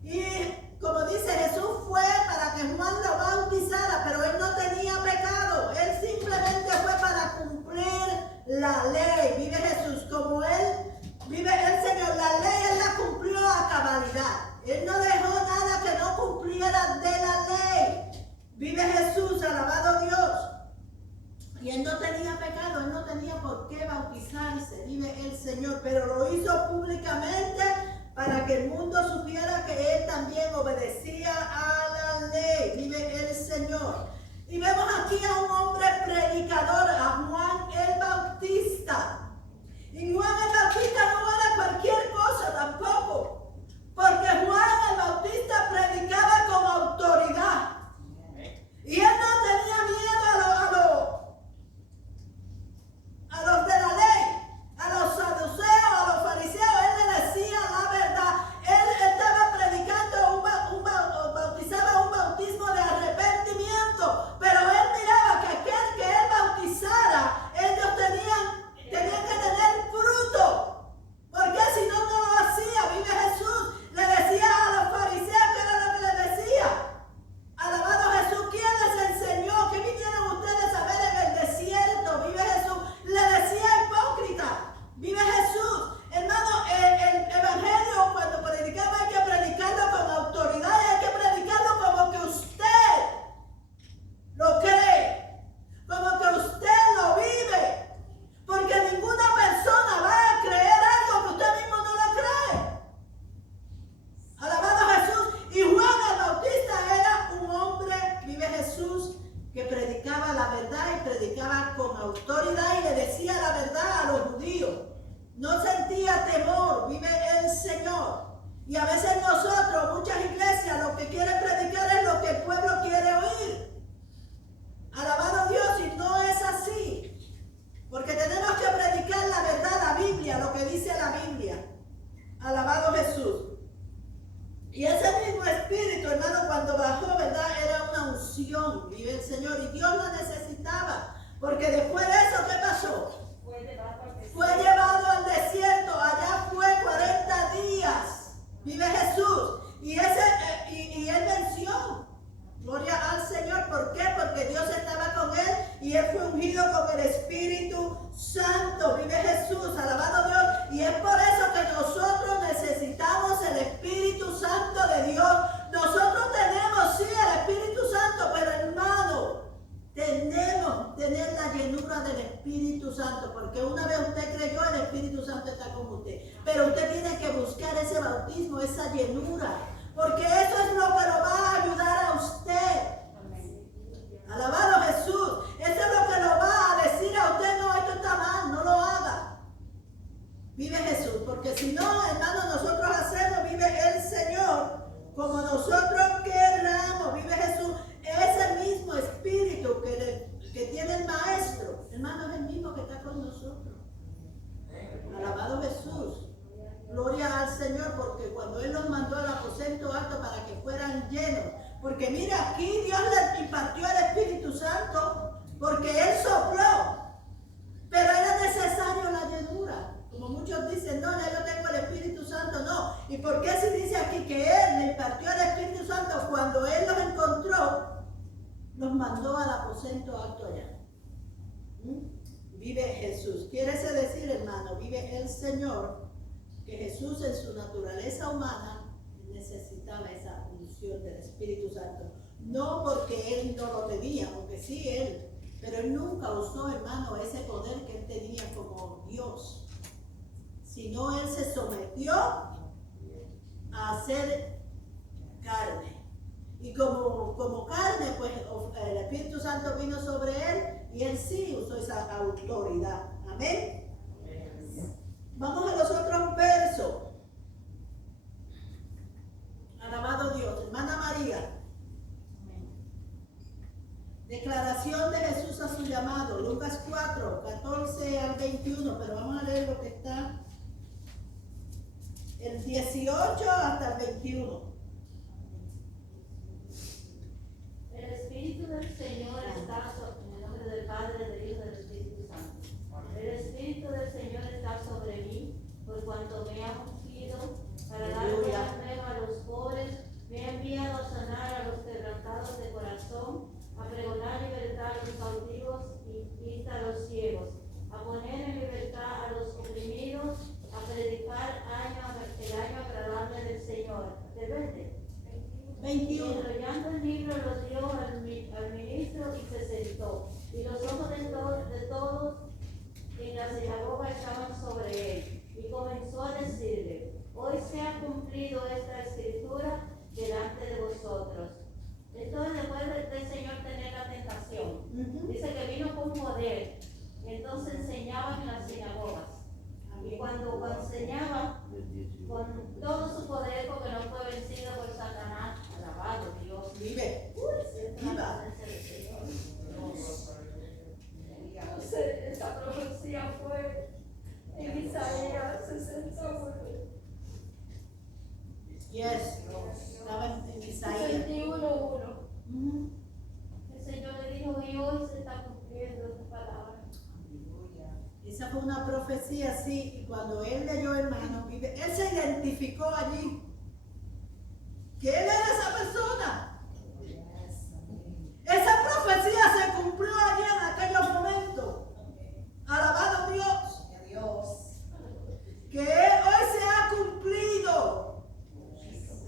Y como dice, Jesús fue para que Juan lo bautizara, pero él no tenía pecado. Él simplemente fue para cumplir la ley. Vive Jesús. Como él, vive el Señor. La ley él la cumplió a cabalidad. Él no dejó nada que no cumpliera de la ley. Vive Jesús. Alabado Dios. Y él no tenía pecado. Él no tenía por qué bautizarse. Vive el Señor. Pero lo hizo públicamente para que el mundo supiera que él también obedecía a la ley. Vive el Señor. Y vemos aquí a un hombre predicador, a Juan el Bautista. Y Juan el Bautista no era cualquier cosa tampoco, porque Juan el Bautista predicaba con autoridad. Y él no tenía miedo a los de la ley, a los saduceos, a los fariseos. Él le decía la verdad. Él estaba predicando bautizaba un bautismo de arrepentimiento, pero él miraba que aquel que él bautizara, ellos tenían que tener fruto, porque si no, no lo hacía. Vive Jesús. Le decía a los fariseos, que era lo que le decía. Alabado Jesús, ¿quién les enseñó? ¿Qué vinieron ustedes a ver en el desierto? Vive Jesús. Le decía hipócrita. Vive Jesús. Hermano, el evangelio cuando predicamos hay que predicarlo con autoridad y hay que predicarlo como que usted lo cree, como que usted lo vive, porque ninguna persona va a creer algo que usted mismo no lo cree. Alabado Jesús. Y Juan el Bautista era un hombre, vive Jesús, que predicaba la verdad y predicaba con autoridad y le decía la verdad a los judíos. No sentía temor. Vive el Señor. Y a veces nosotros, muchas iglesias, lo que quieren predicar es lo que el pueblo quiere oír. Alabado Dios, y no es así. Porque tenemos que predicar la verdad, la Biblia, lo que dice la Biblia. Alabado Jesús. Y ese mismo espíritu, hermano, cuando bajó, ¿verdad? Era una unción. Vive el Señor. Y Dios lo necesitaba. Porque después de eso, ¿qué pasó? Fue llevado al desierto. Allá fue 40 días. Vive Jesús. Y él venció. Gloria al Señor. ¿Por qué? Porque Dios estaba con él y él fue ungido con el Espíritu Santo. Vive Jesús. Alabado Dios. Y es por eso que nosotros necesitamos el Espíritu Santo de Dios. Nosotros tenemos, sí, el Espíritu Santo, pero hermano, tenemos tener la llenura del Espíritu Santo, porque una vez usted creyó, el Espíritu Santo está con usted. Pero usted tiene que buscar ese bautismo, esa llenura, porque eso es lo que lo va a ayudar a usted. Alabado Jesús. Eso es lo que lo va a decir a usted: no, esto está mal, no lo haga. Vive Jesús. Jesús, porque si no, hermano, nosotros hacemos, vive el Señor como nosotros querramos, vive Jesús, ese mismo espíritu que tiene el Maestro, hermano, es el mismo que está con nosotros. Alabado Jesús, gloria al Señor, porque cuando Él los mandó al aposento alto para que fueran llenos, porque mira, aquí Dios les impartió el Espíritu Santo, porque Él sopló, pero era necesario la llenura. Como muchos dicen, no, ya yo tengo el Espíritu Santo, no. ¿Y por qué se dice aquí que Él le impartió el Espíritu Santo cuando Él los encontró, los mandó al aposento alto allá? Vive Jesús. Quiere decir, hermano, vive el Señor, que Jesús en su naturaleza humana necesitaba esa unción del Espíritu Santo. No porque Él no lo tenía, porque sí Él, pero Él nunca usó, hermano, ese poder que Él tenía como Dios, sino Él se sometió a hacer carne. Y como carne, pues el Espíritu Santo vino sobre Él y Él sí usó esa autoridad. Amén. Vamos a los otros versos. Alabado Dios. Hermana María. Declaración de Jesús a su llamado. Lucas 4, 14 al 21. Pero vamos a leer lo que está el 18 hasta el 21. El Espíritu del Señor está sobre, en el nombre del Padre, del Hijo y del Espíritu Santo. El Espíritu del Señor está sobre mí, por cuanto me ha ungido para dar buenas nuevas a los pobres, me ha enviado a sanar a los quebrantados de corazón, a pregonar libertad a los cautivos y vista a los ciegos, a poner en libertad a los oprimidos, a predicar el año agradable del Señor. ¿De verde? 21. Y enrollando el libro lo dio al ministro y se sentó. Y los ojos de todos en la sinagoga estaban sobre él. Y comenzó a decirle: hoy se ha cumplido esta escritura delante de vosotros. Entonces, después del Señor tener la tentación, dice que vino con poder. Entonces enseñaba en las sinagogas. Y cuando enseñaba con todo su poder, porque no fue vencido por Satanás, alabado Dios. Vive. Viva. Entonces, esa profecía fue en Isaías 61. Yes. Estaba en Isaías. 61:1. El Señor le dijo: y hoy se está cumpliendo esta palabra. Esa fue una profecía así, y cuando él leyó, hermano, él se identificó allí, que él era esa persona. Esa profecía se cumplió allí en aquellos momentos. Alabado Dios. Que hoy se ha cumplido.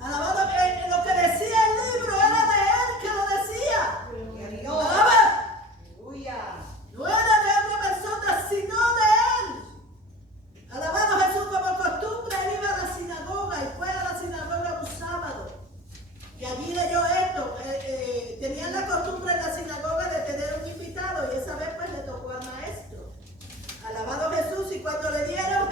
Alabado, lo que decía el libro era de él que lo decía. Alaba. No era de otra persona, sino de él. Alabado Jesús, como costumbre, él iba a la sinagoga y fue a la sinagoga un sábado. Y allí leyó esto. Tenían la costumbre en la sinagoga de tener un invitado y esa vez pues le tocó al maestro. Alabado Jesús, y cuando le dieron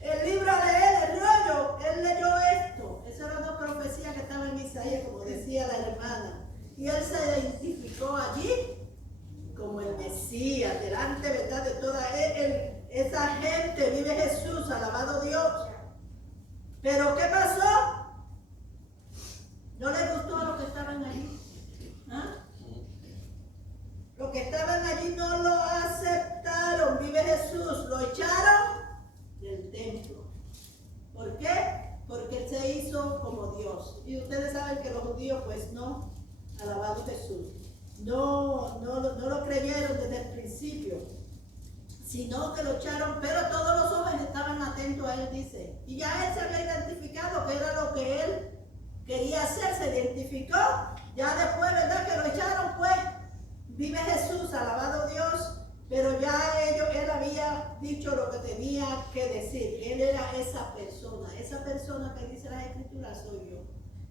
el libro de él, el rollo, él leyó esto. Esa era una profecía que estaba en Isaías, como decía la hermana. Y él se identificó allí como el Mesías, delante, ¿verdad?, de toda esa gente. Vive Jesús, alabado Dios. Pero ¿qué pasó? ¿No les gustó a los que estaban allí? ¿Ah? Los que estaban allí no lo aceptaron. Vive Jesús, lo echaron del templo. ¿Por qué? Porque él se hizo como Dios. Y ustedes saben que los judíos pues no, alabado Jesús, no lo creyeron desde el principio, sino que lo echaron, pero todos los hombres estaban atentos a él, dice. Y ya él se había identificado que era lo que él quería hacer, se identificó. Ya después, ¿verdad?, que lo echaron, pues, vive Jesús, alabado Dios. Pero ya él había dicho lo que tenía que decir. Él era esa persona que dice las Escrituras, soy yo.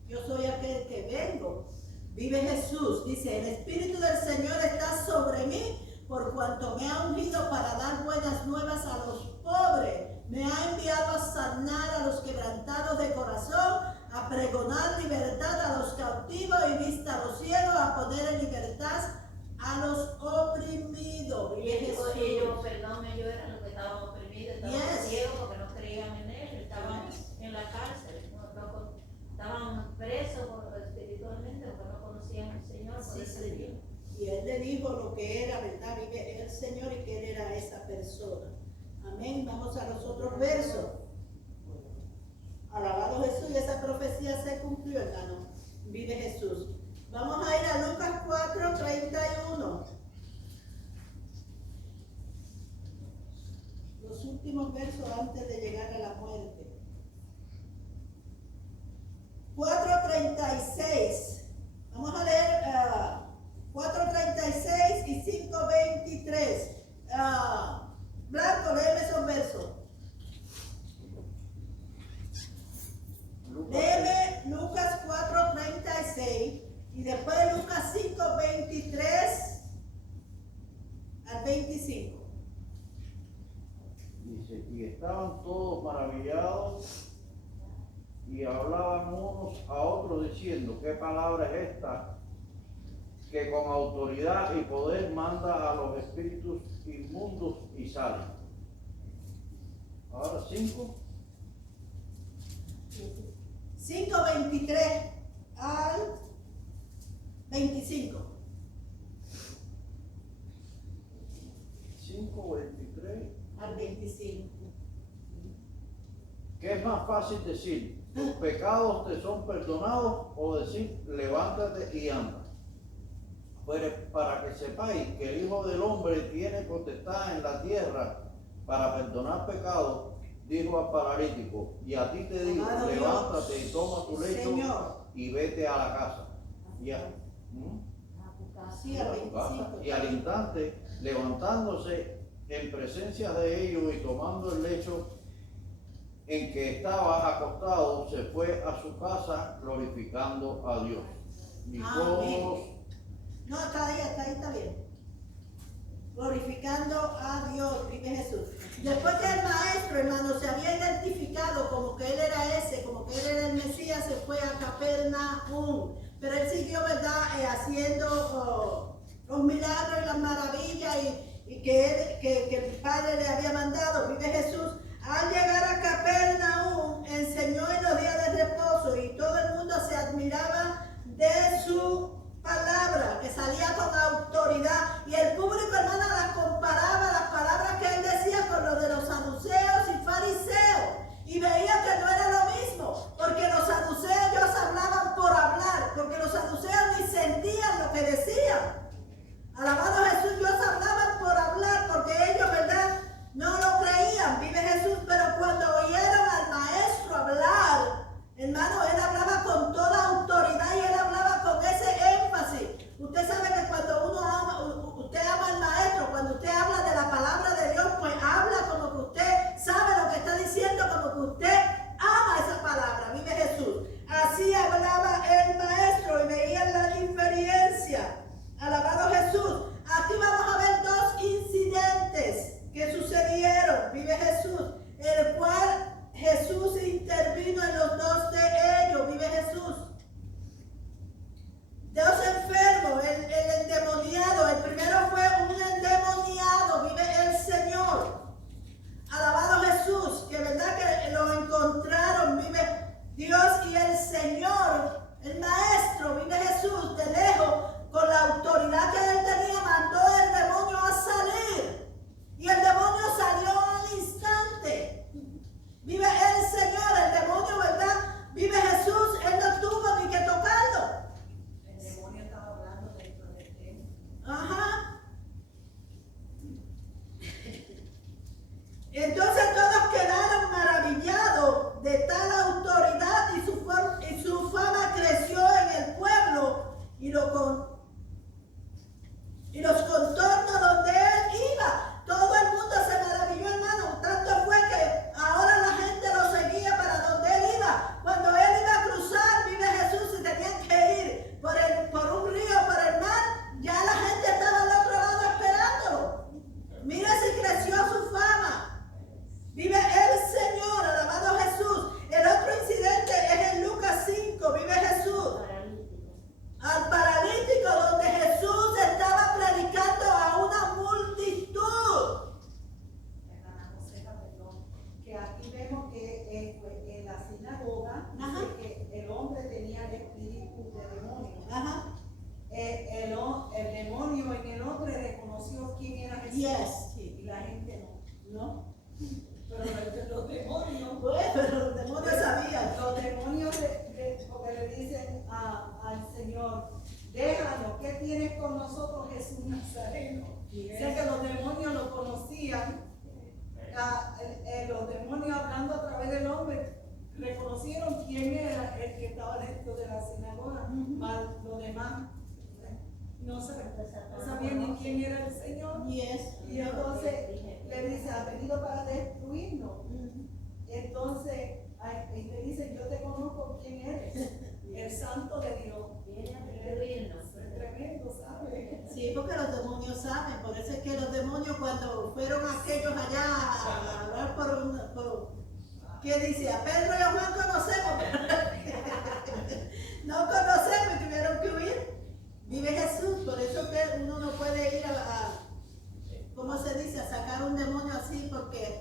Yo soy aquel que vengo. Vive Jesús, dice: el Espíritu del Señor está sobre mí, por cuanto me ha ungido para dar buenas nuevas a los pobres. Me ha enviado a sanar a los quebrantados de corazón, a pregonar libertad a los cautivos y vista a los ciegos, a poner en libertad a los oprimidos. Y ellos, perdón, ellos eran los que estaban oprimidos, estaban ciegos porque no creían en él, estaban en la cárcel, estaban presos espiritualmente porque no conocían al Señor. Sí, Señor. Y él le dijo lo que era, ¿verdad? Vive el Señor y que él era esa persona. Amén. Vamos a los otros versos. Alabado Jesús, y esa profecía se cumplió, hermano. Vive Jesús. Vamos a ir a Lucas 4:31. Los últimos versos antes de llegar a la muerte. 4:36. Vamos a leer 4:36 y 5:23. Blanco, léeme esos versos. Léeme Lucas 4:36 y después Lucas 5:23 al 25. Dice, y estaban todos maravillados y hablaban unos a otros diciendo, ¿qué palabra es esta? Que con autoridad y poder manda a los espíritus inmundos y salen. Ahora 5:23 al 25. 5:23. Al 25. ¿Qué es más fácil decir? ¿Tus pecados te son perdonados? O decir, levántate y anda. Pues para que sepáis que el Hijo del Hombre tiene potestad en la tierra para perdonar pecados, dijo al paralítico, y a ti te digo, Amado levántate Dios, y toma tu lecho, Señor. y vete a la casa. Ya. Sí, al 25. Y al instante, levantándose en presencia de ellos y tomando el lecho en que estaba acostado, se fue a su casa glorificando a Dios. Y todos, No, está ahí, está bien. Glorificando a Dios, vive Jesús. Después que el maestro, hermano, se había identificado como que él era ese, como que él era el Mesías, se fue a Capernaum. Pero él siguió, ¿verdad?, haciendo los milagros y las maravillas y que el Padre le había mandado, vive Jesús. Al llegar a Capernaum, enseñó en los días de reposo y todo el mundo se admiraba de su palabra, que salía con autoridad. Y el público, hermana, las comparaba, las palabras que él decía, con lo de los saduceos y fariseos. Y veía que no era lo mismo, porque los saduceos ellos hablaban por hablar, porque los saduceos ni sentían lo que decían. Alabado Jesús, ellos hablaban por hablar, porque ellos, ¿verdad?, no lo creían, vive Jesús. Pero cuando oyeron al maestro hablar, hermano, él hablaba con toda autoridad y él hablaba con ese énfasis. Usted sabe que cuando uno ama, usted ama al maestro, cuando usted habla de la palabra de Dios, pues habla como que usted sabe lo que está diciendo, como que usted ama esa palabra, vive Jesús. Así hablaba el maestro y veían la diferencia. Alabado Jesús. Aquí vamos a ver dos incidentes que sucedieron, vive Jesús, el cual Jesús intervino en los dos de ellos, vive Jesús. Dos enfermos, el endemoniado, el primero fue un endemoniado, vive el Señor. Alabado Jesús, que verdad que lo encontraron, vive Dios y el Señor, el Maestro, vive Jesús, de lejos, con la autoridad que él tenía, mandó el demonio a salir. Y el demonio salió al instante. Vive el Señor, el demonio, ¿verdad? Vive Jesús, él no tuvo ni que tocarlo. El demonio estaba hablando dentro del templo. Ajá. Entonces todos quedaron maravillados de tal autoridad y su fama creció en el pueblo y los contornos donde él iba. Todo el mundo se maravilló, hermano. Tanto fue que ahora la gente lo seguía para donde él iba. Cuando él iba a cruzar, vive Jesús, y tenían que ir por un río, por el mar, ya la gente estaba al otro lado esperándolo. Mira si creció su fama. Vive el O sea que los demonios lo conocían. Los demonios hablando a través del hombre reconocieron quién era el que estaba dentro de la sinagoga, más los demás no sabían ni quién era el Señor. Yes. Y entonces le dice, ha venido para destruirnos. Entonces, y le dice, yo te conozco quién eres, el santo de Dios. Viene a destruirnos. Es tremendo, ¿sabes? Sí, porque los demonios saben, por eso es que los demonios cuando fueron aquellos allá a hablar ¿qué dice? A Pedro y a Juan conocemos, pero no conocemos y tuvieron que huir. Vive Jesús, por eso que uno no puede ir ¿cómo se dice? A sacar un demonio así, porque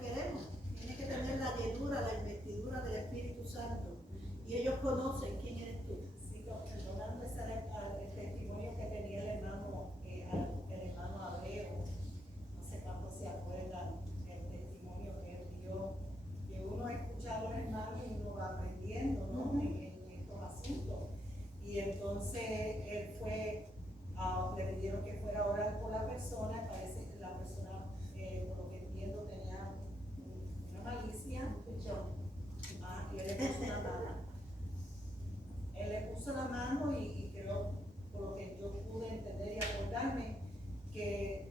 queremos. Tiene que tener la llenura, la investidura del Espíritu Santo. Y ellos conocen quién eres tú. Sí, perdonando el testimonio que tenía el hermano Abreu, no sé cuántos se acuerdan, el testimonio que él dio, que uno escucha a los hermanos y uno va aprendiendo, ¿no? En estos asuntos. Y entonces él fue, le pidieron que fuera a orar por la persona, parece que la persona, por lo que entiendo, tenía una malicia, y él le puso una mano. Él le puso la mano y creo, por lo que yo pude entender y acordarme, que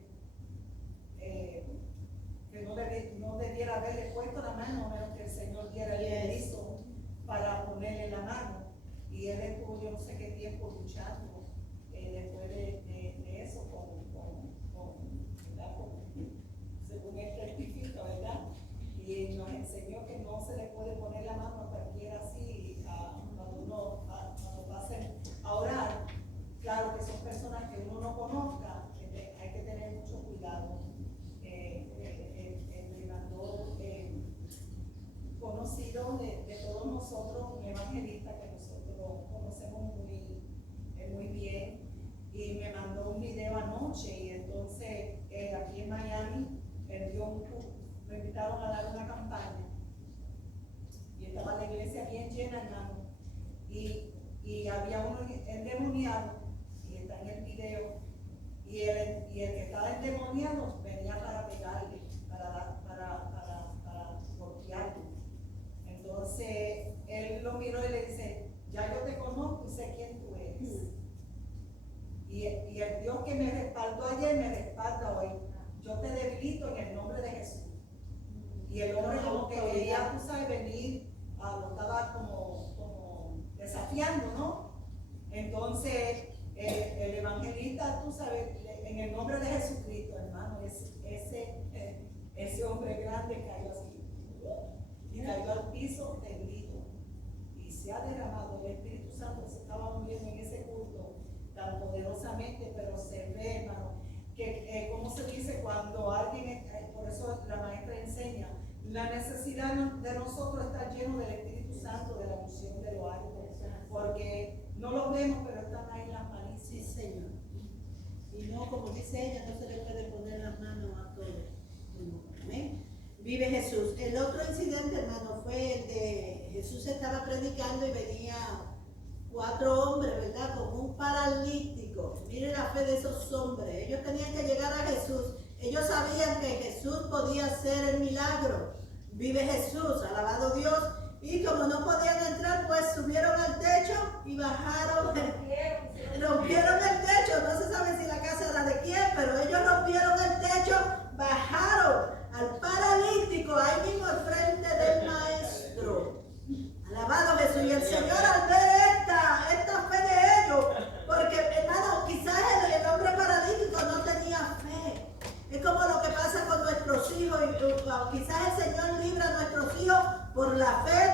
no debiera haberle puesto la mano, a menos que el Señor diera el permiso para ponerle la mano. Y él estuvo yo no sé qué tiempo luchando después de eso, según él testifica, ¿verdad? Y nos enseñó que no se le puede poner la mano a cualquiera así, cuando pasen a orar. Claro que son personas que uno no conozca, hay que tener mucho cuidado. Me mandó conocido de todos nosotros, un evangelista que nosotros conocemos muy bien, y me mandó un video anoche. Y entonces aquí en Miami me invitaron a dar una campaña y estaba la iglesia bien llena, hermano, y había uno endemoniado, y está en el video, y el que estaba endemoniado venía para pegarle, para golpearle. Entonces él lo miró y le dice, ya yo te conozco y sé quién tú eres. Y el Dios que me respaldó ayer me respalda hoy. Yo te debilito en el nombre de Jesús. Y el hombre como que veía, tú sabes, venir, lo estaba como desafiando, ¿no? Entonces el evangelista, tú sabes, en el nombre de Jesucristo, hermano, ese hombre grande cayó así. Y cayó al piso tendido. Y se ha derramado el Espíritu Santo, se estaba moviendo en ese culto tan poderosamente, pero se ve, hermano, que como se dice cuando alguien, por eso la maestra enseña, la necesidad de nosotros está lleno del Espíritu Santo, de la unción de lo alto, porque no los vemos, pero están ahí en las manos. Sí, Señor. Y no, como dice ella, no se le puede poner las manos a todos. Amén. Vive Jesús. El otro incidente, hermano, fue el de Jesús estaba predicando y venía 4 hombres, ¿verdad? Con un paralítico. Miren la fe de esos hombres. Ellos tenían que llegar a Jesús. Ellos sabían que Jesús podía hacer el milagro. Vive Jesús, alabado Dios. Y como no podían entrar, pues subieron al techo y bajaron. Rompieron el techo. No se sabe si la casa era de quién, pero ellos rompieron el techo, bajaron al paralítico ahí mismo al frente del maestro. Alabado Jesús. Y el Señor, al ver esta fe de ellos, porque hermano, quizás el hombre paralítico no tenía fe. Es como lo que pasa con nuestros hijos. Quizás el Señor libra a nuestros hijos por la fe